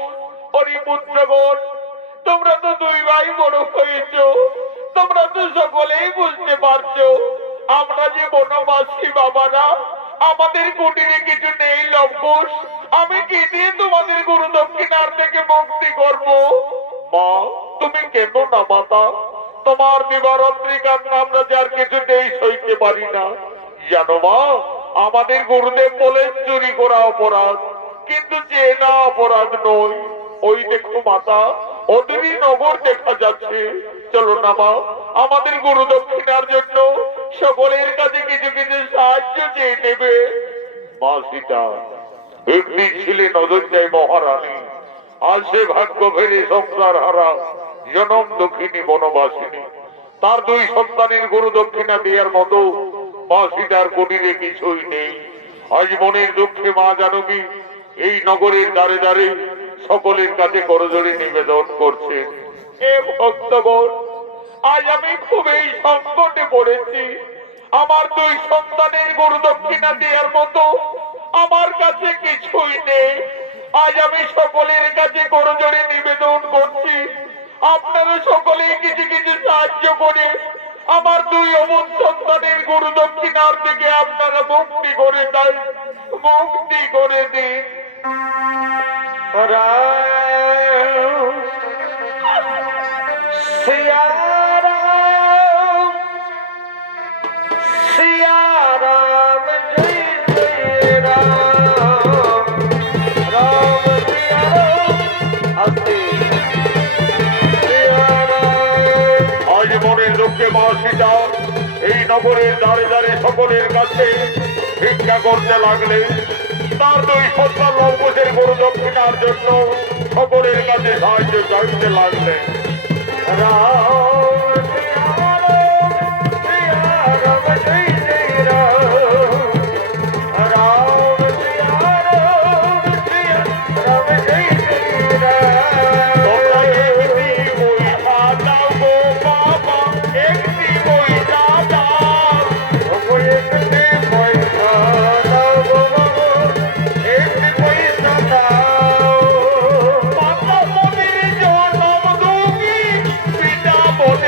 ওরে পুত্রগণ, তোমরা তো দুই ভাই বড় হয়েছ, তোমরা তো সকলেই বুঝতে পারছো আমরা যে বনবাসী বাবারা, আমাদের কুটিরে কিছু নেই লবকুশ। আমি কি দিয়ে তোমাদের গুরু দক্ষিণার থেকে মুক্তি করব? মা, তুমি কেন না মাতা, তোমার দিবারাত্রি কান্না আমরা যার কিছুতেই সইতে পারি না। জানো মা, আমাদের গুরুদেব বলেন চুরি করা অপরাধ, কিন্তু যে না অপরাধ নয়। ওই দেখো মাতা, অদূরই নগর দেখা যাচ্ছে। চলো না মা, আমাদের গুরু দক্ষিণার জন্য সকলের কাছে কিছু কিছু সাহায্য চেয়ে নেবে। মা সীতা একদিন ছিলেন অযোধ্যায় মহারানী, আজ সে ভাগ্য ফেরে সংসার হারা জনম দক্ষিণী বনবাসিনী। তার দুই সন্তানের গুরু দক্ষিণা দেওয়ার মতো মা সীতার কুটিরে কিছুই নেই। আজ মনের দুঃখে মা জানকী এই নগরের দ্বারে দ্বারে সকলের কাছে করজোড়ে নিবেদন করছে, এ ভক্তগণ, আজ আমি খুবই সংকটে পড়েছি। আমার দুই সন্তানের গুরু দক্ষিণা দেওয়ার মতো আমার কাছে কিছুই নেই। আজ আমি সকলের কাছে করজোড়ে নিবেদন করছি, আপনারা সকলেই কিছু কিছু সাহায্য করে আমার দুই অমন সন্তানের গুরু দক্ষিণার থেকে আপনারা মুক্তি করে দেন, মুক্তি করে দিন। সিয়া রাম সিয়া রাম জয় জয় রাম রাম সিয়া রাম আস্তে সিয়া রাম। আজ মনের দুঃখে মা সীতা এই নগরের দ্বারে দ্বারে সকলের কাছে ভিক্ষা করতে লাগলে। তার দুই সন্তান লবকুশের গুরু দক্ষিণার জন্য সকলের কাছে সাহায্য চাইতে লাগলেন। রাম সিয়া রাম জয় জয় রাম রাম সিয়া রাম জয় জয় রাম। তোমরা একটি পয়সা দাও গো বাবা, একটি পয়সা দাও। একটি পয়সা দাও গো বাবা, একটি পয়সা দাও। মাতা মনের জনম দুঃখী, পিতা মনে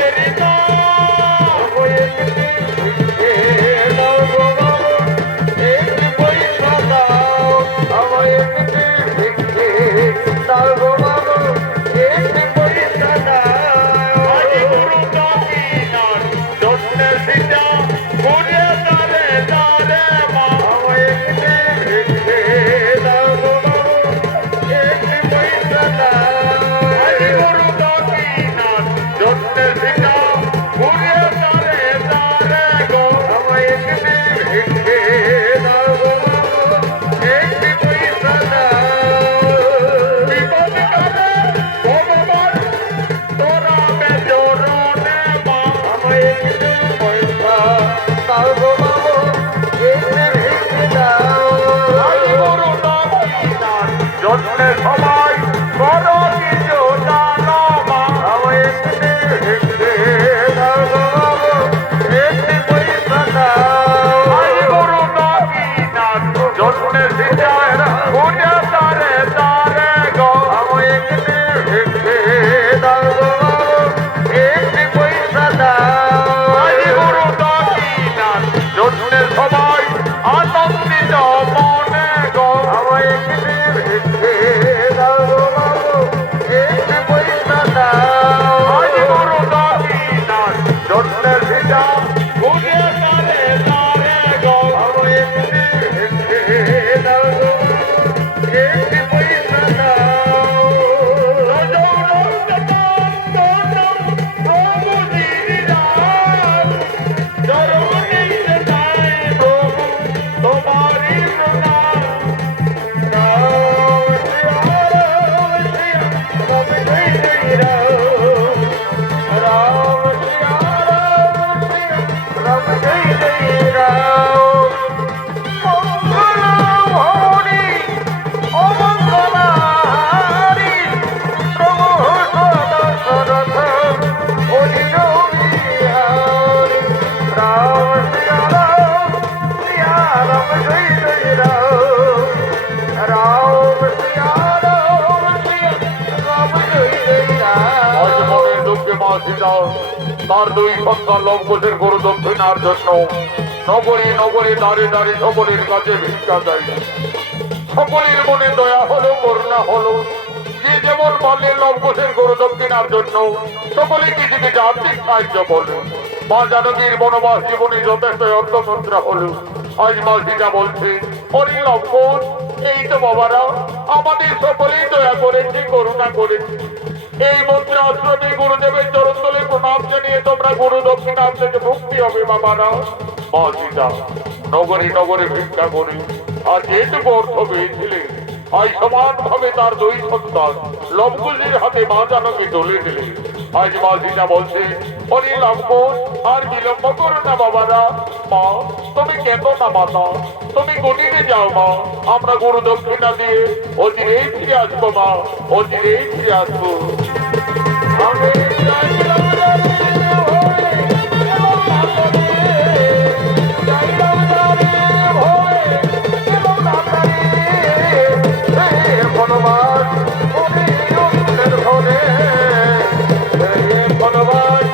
জন্য সবাই করো কিছু জানো মা আমি একটি পয়সা দাও আজ গুরু নবীনাথ জন্য সিজায় পূজা তারে তারে গো আমি একটি পয়সা দাও আজ গুরু নবীনাথ জন্য সবাই আনন্দিত মনে গো আমি একটি পয়সা দাও আজ গুরু নবীনাথ জন্য সিজা পূজা তারে তারে গো আমি একটি পয়সা দাও তার দুই সন্তান লঙ্কুশের গরু দক্ষিণার জন্য নগরী নগরী দাঁড়ে দাঁড়িয়ে সকলের কাছে ভিক্ষা চাই সকলের মনে দয়া হলো করুণা হলো যে যেমন পারলেন লঙ্কুশের গরু দক্ষিণার জন্য সকলে কিছু কিছু আর্থিক সাহায্য করলো মা জানকীর বনবাস জীবনে যথেষ্ট অর্থমন্ত্রা হলো আজ মাসিটা বলছে হরি লঙ্কুশ এই তো বাবারা আমাদের সকলেই দয়া করেছি করুণা করেছি এই মন্ত্র আশ্রমে গুরুদেবের চরণ তলে প্রণাম জানিয়ে তোমরা গুরু দক্ষিণার থেকে মুক্তি হবে বাবারা মা সীতা নগরে নগরে ভিক্ষা করে আর যেটুকু অর্থ পেয়েছিলেন আজ সমান ভাবে তার দুই সন্তান লবকুশের হাতে মা জানকে তুলে দিলে আজ মা সীতা বলছে হরি লঙ্কুশ আর বিলম্ব করো না বাবারা মা তুমি কেন না মাতা তুমি গতিতে যাও মা আমরা গুরু দক্ষিণা দিয়ে অচিরেই ফিরে আসবো মা অচিরেই ফিরে আসবো আমি বনবাস ধরে বনবাস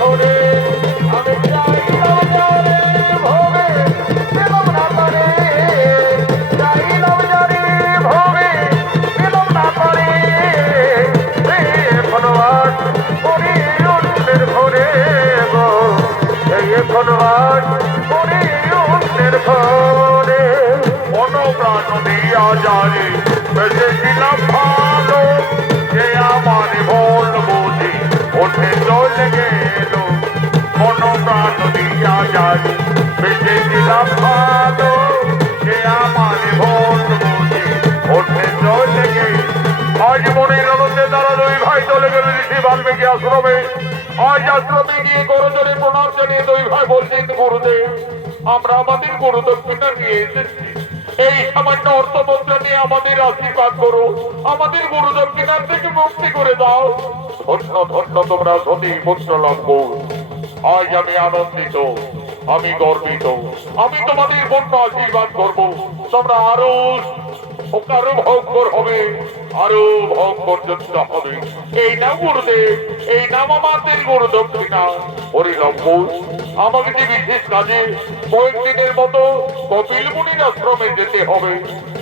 ধরে আমি ভোগে পেলাম না পারে চাইলাম জানি ভোগে পেলাম না পারে বনবাস অন্যের ঘরে গো এই বনবাস অন্যের ঘরে মনোপ্রাণ দিয়া জানে বেঁচেছিলাম ভালো যে আমার ভুল বুঝি ওঠে চলে গেল মনোপ্রাণ দিয়া জানে বেঁচেছিলাম ভালো যে আমার ভুল বুঝি ওঠে চলে গেল আজ মনের আনন্দে তারা দুই ভাই চলে গেল ঋষি বাল্মীকি আশ্রমে আজ আশ্রমে গিয়ে করজোরে প্রণাম জানিয়ে দুই ভাই বলছেন গুরুদেব আমরা আমাদের গুরু দক্ষিণা নিয়ে এসেছি এই সামান্য অর্থমন্ত্র নিয়ে আমাদের আশীর্বাদ করো আমাদের গুরু দক্ষিণার থেকে মুক্তি করে দাও ধন্য ধন্য তোমরা সতী পুত্র লঙ্ক আজ আমি আনন্দিত আমি গর্বিত আমি তোমাদের পূর্ণ আশীর্বাদ করবো তোমরা আরো আরো ভয়ঙ্কর হবে আরো ভয়ঙ্কর যুদ্ধ হবে এই নাম গুরুদেব এই নাম আমাদের গুরু দক্ষিণা হরি লঙ্কুশ আমাকে যে বিশেষ কাজে কয়েকদিনের মতো কপিল মুনির আশ্রমে যেতে হবে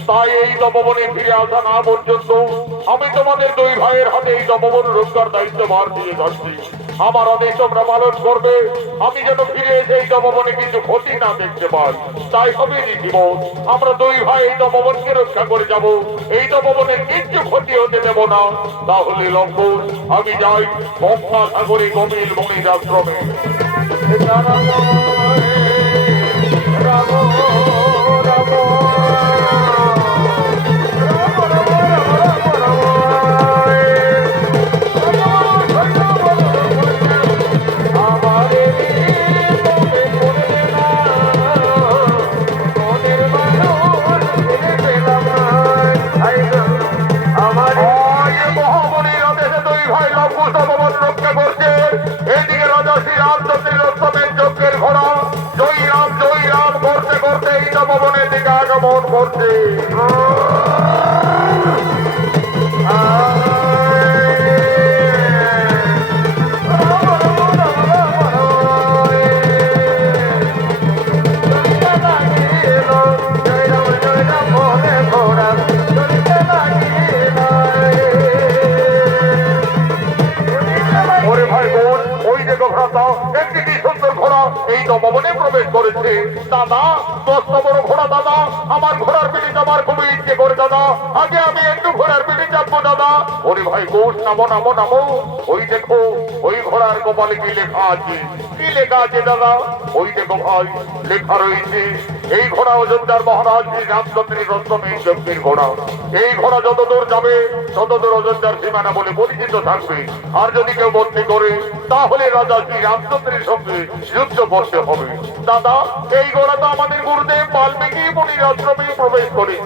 তাই এই তপবনে ফিরে আসা না পর্যন্ত আমি তোমাদের দুই ভাইয়ের হাতে এই তপবন রক্ষার দায়িত্ব ভার দিয়ে যাচ্ছি আমার আদেশ তোমরা পালন করবে আমি যেন ফিরে এসে এই তপবনে কিছু ক্ষতি না দেখতে পাই তাই হবে জীবন আমরা দুই ভাই এই তপবনকে রক্ষা করে যাব এই তপবনের কিছু ক্ষতি হতে দেব না তাহলে লঙ্কুশ আমি যাই গঙ্গা সাগরে কপিল মুনির আশ্রমে রাম রাম পেলাম না আসছে। ওরে ভাই বোন, ওই দেখো ভ্রাতা, একটি কি সুন্দর ঘোড়া এই নববনে প্রবেশ করেছে। দাদা, দশটা বড় ঘোড়া দাদা, আমার ঘোড়ার পিঠে যাবার খুবই ইচ্ছে করে দাদা, আগে আমি একটু ঘোড়ার পিঠে যাবো দাদা। ওরে ভাই ঘোষ, নামো নামো নামো। ওই দেখো, ওই ঘোড়ার কপালে কি লেখা আছে? কি লেখা আছে দাদা? ওই দেখো ভাই, লেখা রয়েছে এই ঘোড়া অযোধ্যার মহারাজ শ্রী রামচন্দ্রের অষ্টমী যজ্ঞের ঘোড়া। এই ঘোড়া যত দূর যাবে তত দূর অযোধ্যার সীমানা বলে পরিচিত থাকবে। আর যদি কেউ বন্দী করে তাহলে রাজা শ্রী রামচন্দ্রের সঙ্গে যুদ্ধ করতে হবে। দাদা, এই ঘোড়া তো আমাদের গুরুদেব বাল্মীকি মুনির আশ্রমে প্রবেশ করে।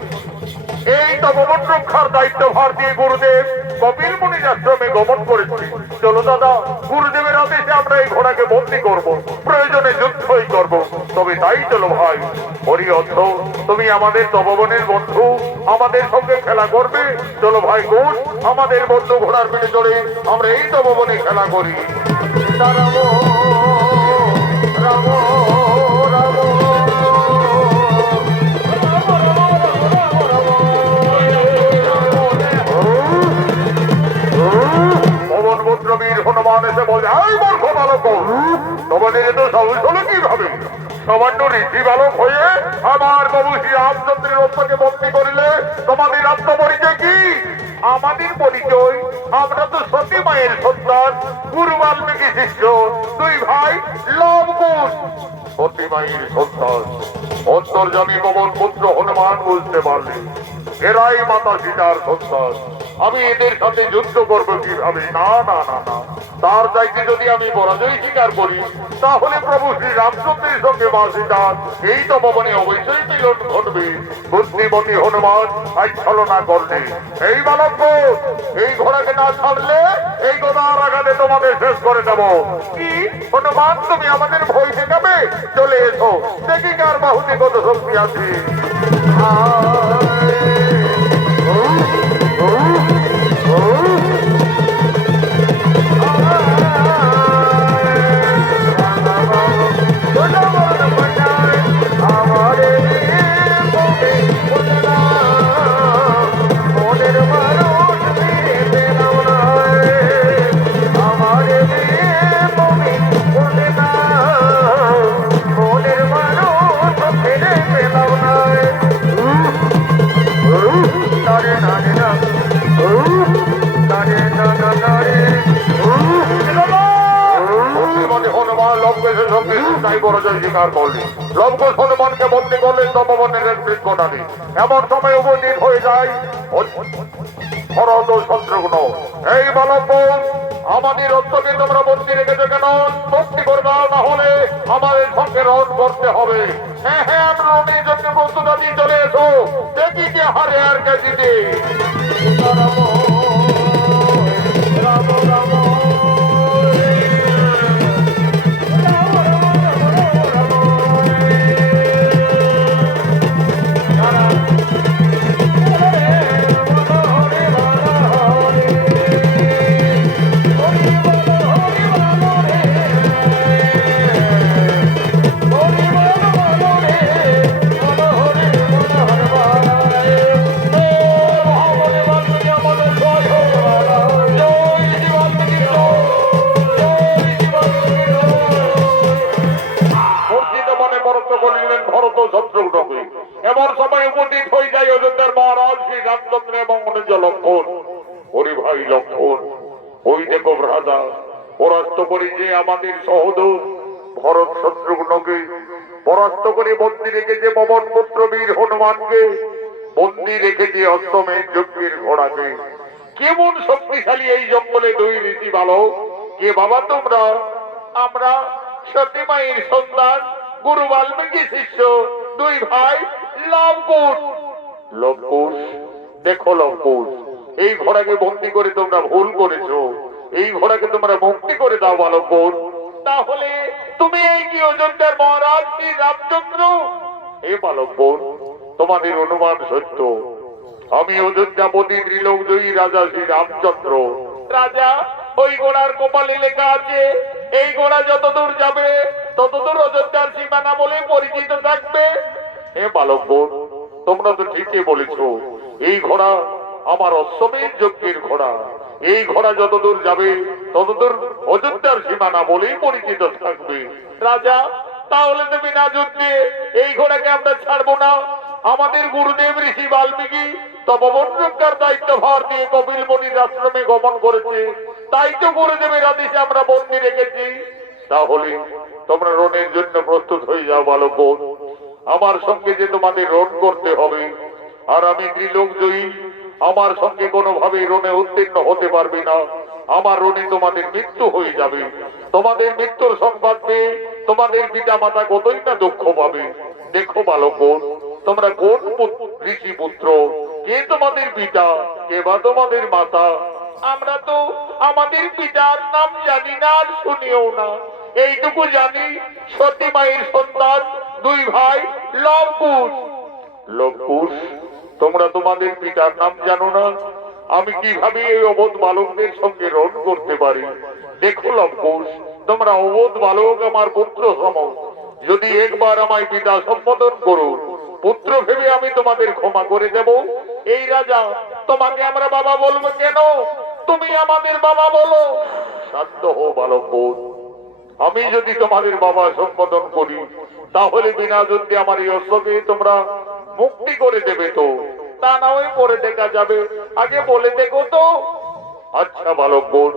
এই তপবন রক্ষার দায়িত্ব ভার দিয়ে গুরুদেব কপিল মুনির আশ্রমে গমন করেছে। চলো দাদা, গুরুদেবের আদেশে আমরা এই ঘোড়াকে বন্দী করব, প্রয়োজনে যুদ্ধই করব। তবে তাই চলো ভাই। হরি অর্থ, তুমি আমাদের তপবনের বন্ধু, আমাদের সঙ্গে খেলা করবে। চলো ভাই ঘোষ, আমাদের বন্ধু ঘোড়ার পিঠে চড়ে আমরা এই তপবনে খেলা করি। রাম রাম রাম বীর হনুমান এসে বলে, এই মূর্খ বালক, তোমাদের এত সাহস হলো কিভাবে? সামান্য ঋষি বালক হয়ে আমার বাবু শ্রী রামচন্দ্রের রক্ষকে বন্দী করিলে তোমাদের আত্মপরিচয় কি? আমাদের পরিচয়, আমরা তো সতী মায়ের সন্তান, গুরু বাল্মীকি শিষ্য, দুই ভাই লবকুশ। সতী মায়ের সন্তান অন্তর্যামী পবন পুত্র হনুমান বুঝতে পারলেন এরাই মাতা সীতার সন্তান। আমি এদের সাথে যুদ্ধ করবো কিভাবে? না না না না, তার চাইতে যদি আমি পরাজয় স্বীকার করি তাহলে প্রভু শ্রী রামচন্দ্রের সঙ্গে মা সীতার এই তপবনে অবশ্যই মিলন ঘটবে। বুদ্ধিমতী হনুমান আজ ছলনা করলে, এই বালক, এই ঘোড়াকে না ছাড়লে এই গোদার আঘাতে তোমাদের শেষ করে দেব। কি হনুমান, তুমি আমাদের ভয় দেখাবে? চলে এসো, দেখি কার বাহুতে কত শক্তি আছে। হনুমানকে বন্দী করলেন তপবনের এক বৃক্ষটানে। এমন সময় উপস্থিত হয়ে যায় ভরত ও শত্রুঘ্ন। এই বালক, আমাদের রক্তকে তোমরা বন্দী রেখেছো কেন? মুক্তি করে দাও, না হলে আমাদের সঙ্গে রণ করতে হবে। হ্যাঁ হ্যাঁ, আমরা রণের জন্য প্রস্তুত আছি, চলে এসো, দেখি কে হারে আর কে জিতে। এমন সময় উপস্থিত হয়ে যায় অযোধ্যার মহারাজ শ্রী রামচন্দ্র এবং অনুজ লক্ষণ। ওরে ভাই লক্ষণ, ওই দেখো ভ্রাতা, পরাস্ত করে যে আমাদের সহোদর ভরত শত্রুঘ্নকে পরাস্ত করে বন্দী রেখেছে পবন পুত্র বীর হনুমানকে, বন্দী রেখেছে অষ্টমের যজ্ঞের ঘোড়াকে। কেমন শক্তিশালী এই জঙ্গলে দুই ঋষি বালক। কে বাবা তোমরা? আমরা সতী মায়ের সন্তান, গুরু বাল্মীকি শিষ্য, দুই ভাই লবকুশ। লবকুশ, দেখো লবকুশ, এই ঘোড়াকে বন্দী করে তোমরা ভুল করেছো। এই ঘোড়াকে তোমরা মুক্তি করে দাও বালকুশ। তাহলে তুমি এই কি অযোধ্যার মহারাজ শ্রী রামচন্দ্র? হে বালকুশ, তোমাদের অনুমান সত্য। আমি অযোধ্যাপতি ত্রিলোকজয়ী রাজা শ্রী রামচন্দ্র। রাজা, ওই ঘোড়ার কপালে লেখা আছে এই ঘোড়া যতদূর যাবে ততদূর অযোধ্যার সীমানা বলে পরিচিত থাকবে। হে বালক বোন, তোমরা তো ঠিকই বলেছ। এই ঘোড়া আমার অশ্বমেধ যজ্ঞের ঘোড়া। এই ঘোড়া যতদূর যাবে ততদূর অযোধ্যার সীমানা বলেই পরিচিত থাকবে। রাজা, তাহলে তো বিনা যুদ্ধে এই ঘোড়াকে আমরা ছাড়বো না। আমাদের গুরুদেব ঋষি বাল্মীকি তপবন রক্ষার দায়িত্ব ভার দিয়ে কপিল মুনির আশ্রমে গমন করেছে, তাই তো গুরুদেবের আদেশে আমরা বন্দী রেখেছি। তাহলে তোমরা রণের জন্য প্রস্তুত হয়ে যাও বালক বোন। আমার সঙ্গে যে তোমাদের রণ করতে হবে, আর আমি ত্রিলোকজয়ী, আমার সঙ্গে কোনোভাবে রণে উত্তীর্ণ হতে পারবে না। আমার রণে তোমাদের মৃত্যু হয়ে যাবে। তোমাদের মৃত্যুর সংবাদ পেয়ে তোমাদের পিতা মাতা কতই না দুঃখ পাবে। দেখো বালক বোন, তোমরা কোন ঋষি পুত্র, কে তোমাদের পিতা, কে বা তোমাদের মাতা? আমরা তো আমাদের পিতার নাম জানি না, আর শুনিও না। এইটুকু জানি সতী মায়ের সন্তান, দুই ভাই লবকুশ। লবকুশ, তোমরা তোমাদের পিতার নাম জানো না? আমি কিভাবে এই অবোধ বালকদের সঙ্গে রণ করতে পারি? দেখো লবকুশ, তোমরা অবোধ বালক আমার পুত্র সম। যদি একবার আমায় পিতা সম্বোধন করো, পুত্র ভেবে আমি তোমাদের ক্ষমা করে দেব। এই রাজা, তোমাকে আমরা বাবা বলবো কেন? তুমি আমাদের বাবা বলো। শান্ত হো বালক বোন, আমি যদি তোমাদের বাবা সম্বোধন করি, তাহলে বিনা যুদ্ধে আমার এই অশ্বকে তোমরা মুক্তি করে দেবে তো? তা না হয় পরে দেখা যাবে, আগে বলে দেখো তো। আচ্ছা বালক বোন,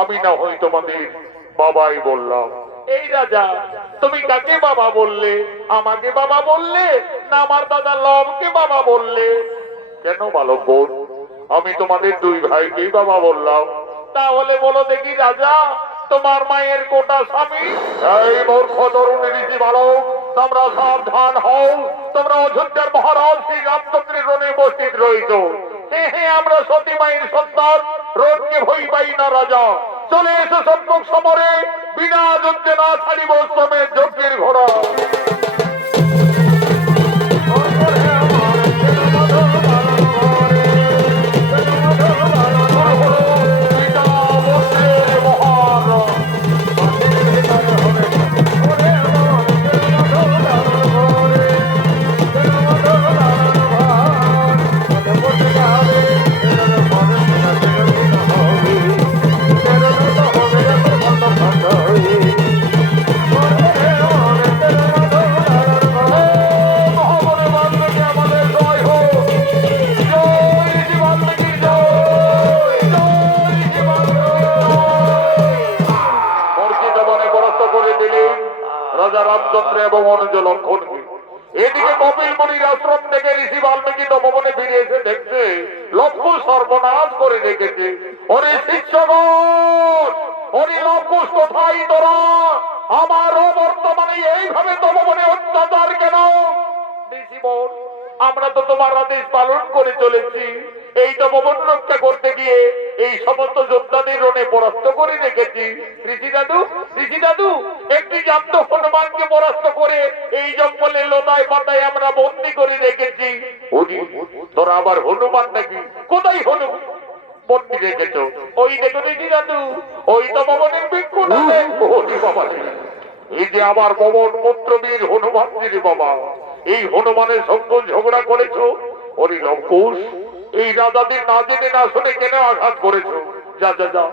আমি না হয় তোমাদের বাবাই বললাম। এই রাজা, তুমি কাকে বাবা বললে? আমাকে বাবা বললে, না আমার দাদা লবকে বাবা বললে? কেন বালক বোন, আমি তোমাদের দুই ভাইকেই বাবা বললাম। তাহলে বলো দেখি রাজা, তোমার মায়ের কোটা স্বামী? এই মূর্খ তরুণ ঋষি বালক, তোমরা সাবধান হও। তোমরা অযোধ্যার মহারাজ শ্রী রামচন্দ্রের রণে উপস্থিত রয়েছ। হ্যাঁ, আমরা সতী মায়ের সন্তান, রণকে ভয় পাই না রাজা। চলে এসো সম্মুখ সমরে, বিনা যুদ্ধে না ছাড়িব অশ্বমেধ যজ্ঞের ঘোড়া। রাজা রামচন্দ্র এবং অনুজ লক্ষণকে। এদিকে কপিল মুনির আশ্রম থেকে ঋষি বাল্মীকি তপবনে ফিরে এসে দেখছে লক্ষণ সর্বনাশ করে রেখেছে। ওরে শিষ্যগণ, ওরে লক্ষণ কোথায় তোরা? আমারও বর্তমানে এইভাবে তপবনে অত্যাচার কেন? ঋষিবর, আমরা তো তোমার আদেশ পালন করে চলেছি। এই তপবন রক্ষা করতে গিয়ে এই সমস্ত যোদ্ধাদের রণে পরাস্ত করে রেখেছি। ঋষি দাদু, একটি জান্ত হনুমানকে পরাস্ত করে এই জঙ্গলে লতায় পাতায় আমরা বন্দি করে রেখেছি। তোরা আবার হনুমান নাকি? কোথায় হনুমান বন্দি রেখেছ? ওই দেখো ঋষি দাদু, ওই তপবনের বৃক্ষ নামে। বাবা, এই যে আমার পবন পুত্র বীর হনুমান রে বাবা, এই হনুমানের সঙ্গে ঝগড়া করেছ। ওরে লঙ্কুশ, এই রাজাদের না জেনে না শুনে কেন আঘাত করেছো? যা যা যা,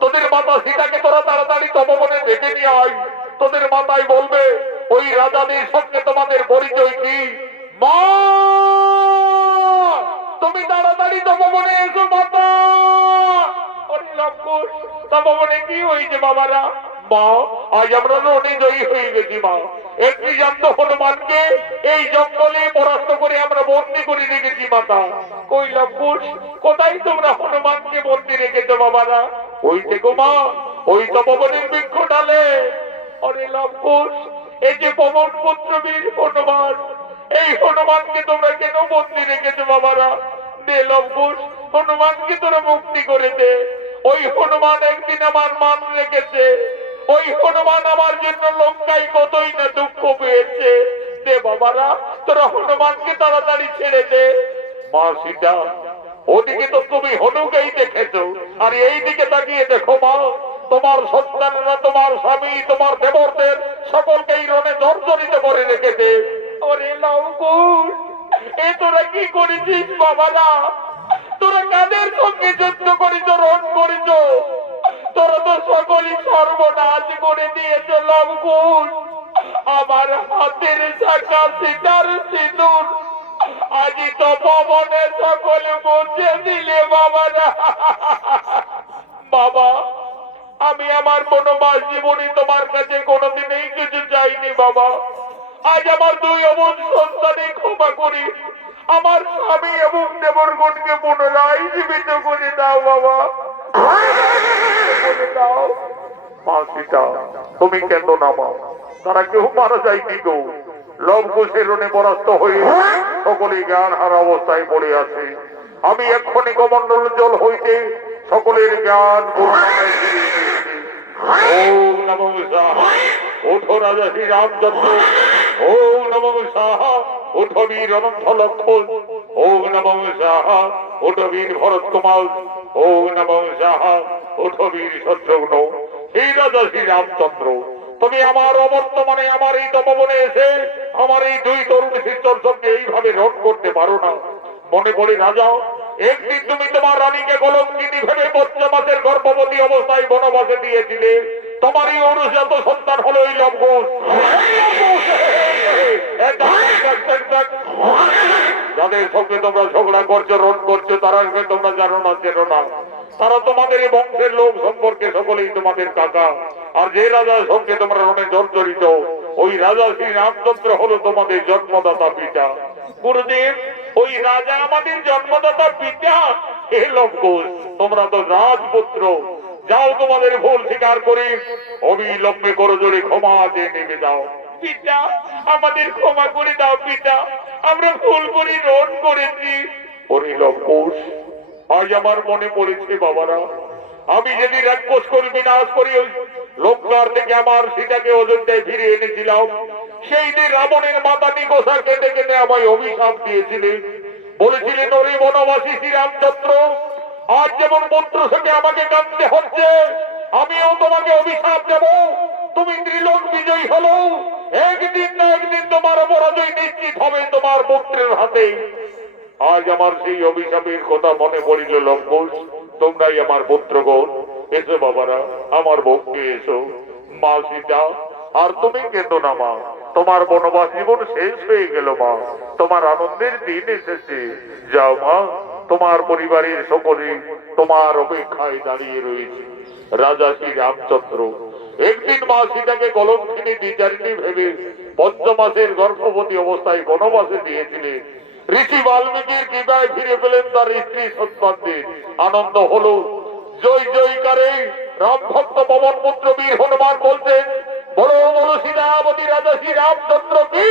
তোদের মাতা সীতাকে তোরা তাড়াতাড়ি তপবনে ডেকে নিয়ে আয়। তোদের মাতাই বলবে ওই রাজাদের সঙ্গে তোমাদের পরিচয় কি। মা, তুমি তাড়াতাড়ি তপবনে এসো মাতা। ওরে লঙ্কুশ, তপবনে কি হয়েছে বাবারা? মা, আজ আমরা রণে জয়ী হয়ে গেছি মা। একটি জান্ত হনুমানকে এই জঙ্গলে পরাস্ত করে আমরা বন্দি করে রেখেছি মাতা। কই লঙ্কুশ, কোথায় তোমরা হনুমানকে বন্দি রেখেছো বাবারা? ওই দেখো মা, ওই তপবনের বৃক্ষ ডালে। অরে লঙ্কুশ, এই যে পবন পুত্র বীর হনুমান, এই হনুমানকে তোমরা কেন বন্দি রেখেছো বাবারা? দে লঙ্কুশ, হনুমানকে তোরা মুক্তি করে দে। ওই হনুমান একদিন আমার মান রেখেছে। ওই হনুমান আমার জন্য লঙ্কায় কতই না দুঃখ পেয়েছে। দে বাবারা, তোরা হনুমানকে তাড়াতাড়ি ছেড়ে দে। মা সীতা, ওদিকে তো তুমি হনুকেই দেখেছো, আর এই দিকে তাকিয়ে দেখো মা, তোমার সন্তানরা, তোমার স্বামী, তোমার দেবরদের সকলকেই রণে জর্জরিত করে রেখেছে। ওরে লঙ্কুশ, এ তোরা কি করেছিস বাবারা? তোরা কাদের সঙ্গে যুদ্ধ করিস, রণ করিস? তোরা তো সকলই সর্বনাশ করে দিয়েছ লঙ্কুশ। আমার হাতের শাখা সীতার সিঁদুর আজি তো পবনে সকলে মুছে দিলে বাবারা। বাবা, আমি আমার বনবাস জীবনে তোমার কাছে কোনোদিনই কিছু চাইনি বাবা। আজ আমার দুই অবধ সন্তানে ক্ষমা করি, আমার স্বামী এবং দেবরগণকে পুনরায় জীবিত করে দাও বাবা, করে দাও। মা সীতা, তুমি কেন না মা? তারা কেউ মারা যায়নি গো। লবকুশের রণে পরাস্ত হয়ে সকলেই জ্ঞান হারা অবস্থায় পড়ে আছে। আমি এক্ষুনি কমণ্ডল জল হইতে সকলের জ্ঞান পূর্ণতায় ফিরিয়ে দিয়েছি। ওম নমঃ সাহা, ওঠো রাজা শ্রী রামচন্দ্র। ওম নমঃ সাহা, ওঠো বীর অনন্ত লক্ষণ। ওম নমঃ সাহা, ওঠো বীর ভরত কুমার। ওম নমঃ সাহা, ওঠো বীর শত্রুঘ্ন। এই রাজা শ্রী রামচন্দ্র, তুমি আমার অবর্তমানে আমার এই তপবনে এসে আমার এই দুই তরুণ শিষ্যর সঙ্গে এইভাবে রণ করতে পারো না। মনে পড়ে রাজা, একদিন তুমি তোমার রানীকে কলঙ্কিনী ভেবে 5 মাসের গর্ভবতী অবস্থায় বনবাসে দিয়েছিলে। তোমারই অনুজাত সন্তান হলো এই লবকুশ। যাদের সঙ্গে তোমরা ঝগড়া করছো, রণ করছো, তারা তোমরা জানো না, চেনো না। তারা তোমাদের এই বংশের লোক সম্পর্কে সকলেই তোমাদের কাকা। আর যে রাজার সঙ্গে তোমরা রণে জর্জরিত, ওই রাজা শ্রী রামচন্দ্র হলো তোমাদের জন্মদাতা পিতা। গুরুদেব, ওই রাজা আমাদের জন্মদাতা পিতা। হে লবকুশ, তোমরা তো রাজপুত্র। যাও, তোমাদের ভুল স্বীকার করে অবিলম্বে করজোড়ে ক্ষমা দিয়ে নেমে যাও। পিতা, আমাদের ক্ষমা করে দাও পিতা, আমরা ভুল করে রণ করেছি। ওরে লবকুশ, আজ আমার মনে পড়েছে বাবারা, আমি যেদিন রাক্ষস করে বিনাশ করি ওই লঙ্কার থেকে আমার সীতাকে অযোধ্যায় ফিরে এনেছিলাম, সেই দিন রাবণের মাথা নিকোষা কেটে কেটে আমায় অভিশাপ দিয়েছিলেন। বলেছিলেন, ওরে বনবাসী শ্রীরামচন্দ্র, আজ যেমন মন্ত্র থেকে আমাকে কাঁদতে হচ্ছে, আমিও তোমাকে অভিশাপ দেব। তুমি ত্রিলোক বিজয়ী হলো, একদিন না একদিন তোমার পরাজয় নিশ্চিত হবে তোমার পুত্রের হাতে। আজ আমার সেই অভিশাপের কথা মনে পড়িল লঙ্কুশ। তোমরাই আমার পুত্রগণ, এসো বাবারা, আমার ভক্তি এসো। মা সীতা, আর তুমি কেঁদো না মা, তোমার বনবাস জীবন শেষ হয়ে গেল মা, তোমার আনন্দের দিন এসেছে। যাও মা, তোমার পরিবারের সকলে তোমার অপেক্ষায় দাঁড়িয়ে রয়েছে। রাজা শ্রী রামচন্দ্র একদিন মা সীতাকে কলঙ্কিনী দ্বিচারিণী ভেবে 5 মাসের গর্ভবতী অবস্থায় বনবাসে দিয়েছিলেন। ঋষি বাল্মীকির কৃপায় ফিরে পেলেন তার স্ত্রী সন্তানদের। আনন্দ হলো। জয় জয়কারে রাম ভক্ত পবন পুত্র বীর হনুমান বলছেন, বলো বলো সীতাবতী রাজা শ্রী রামচন্দ্র কি।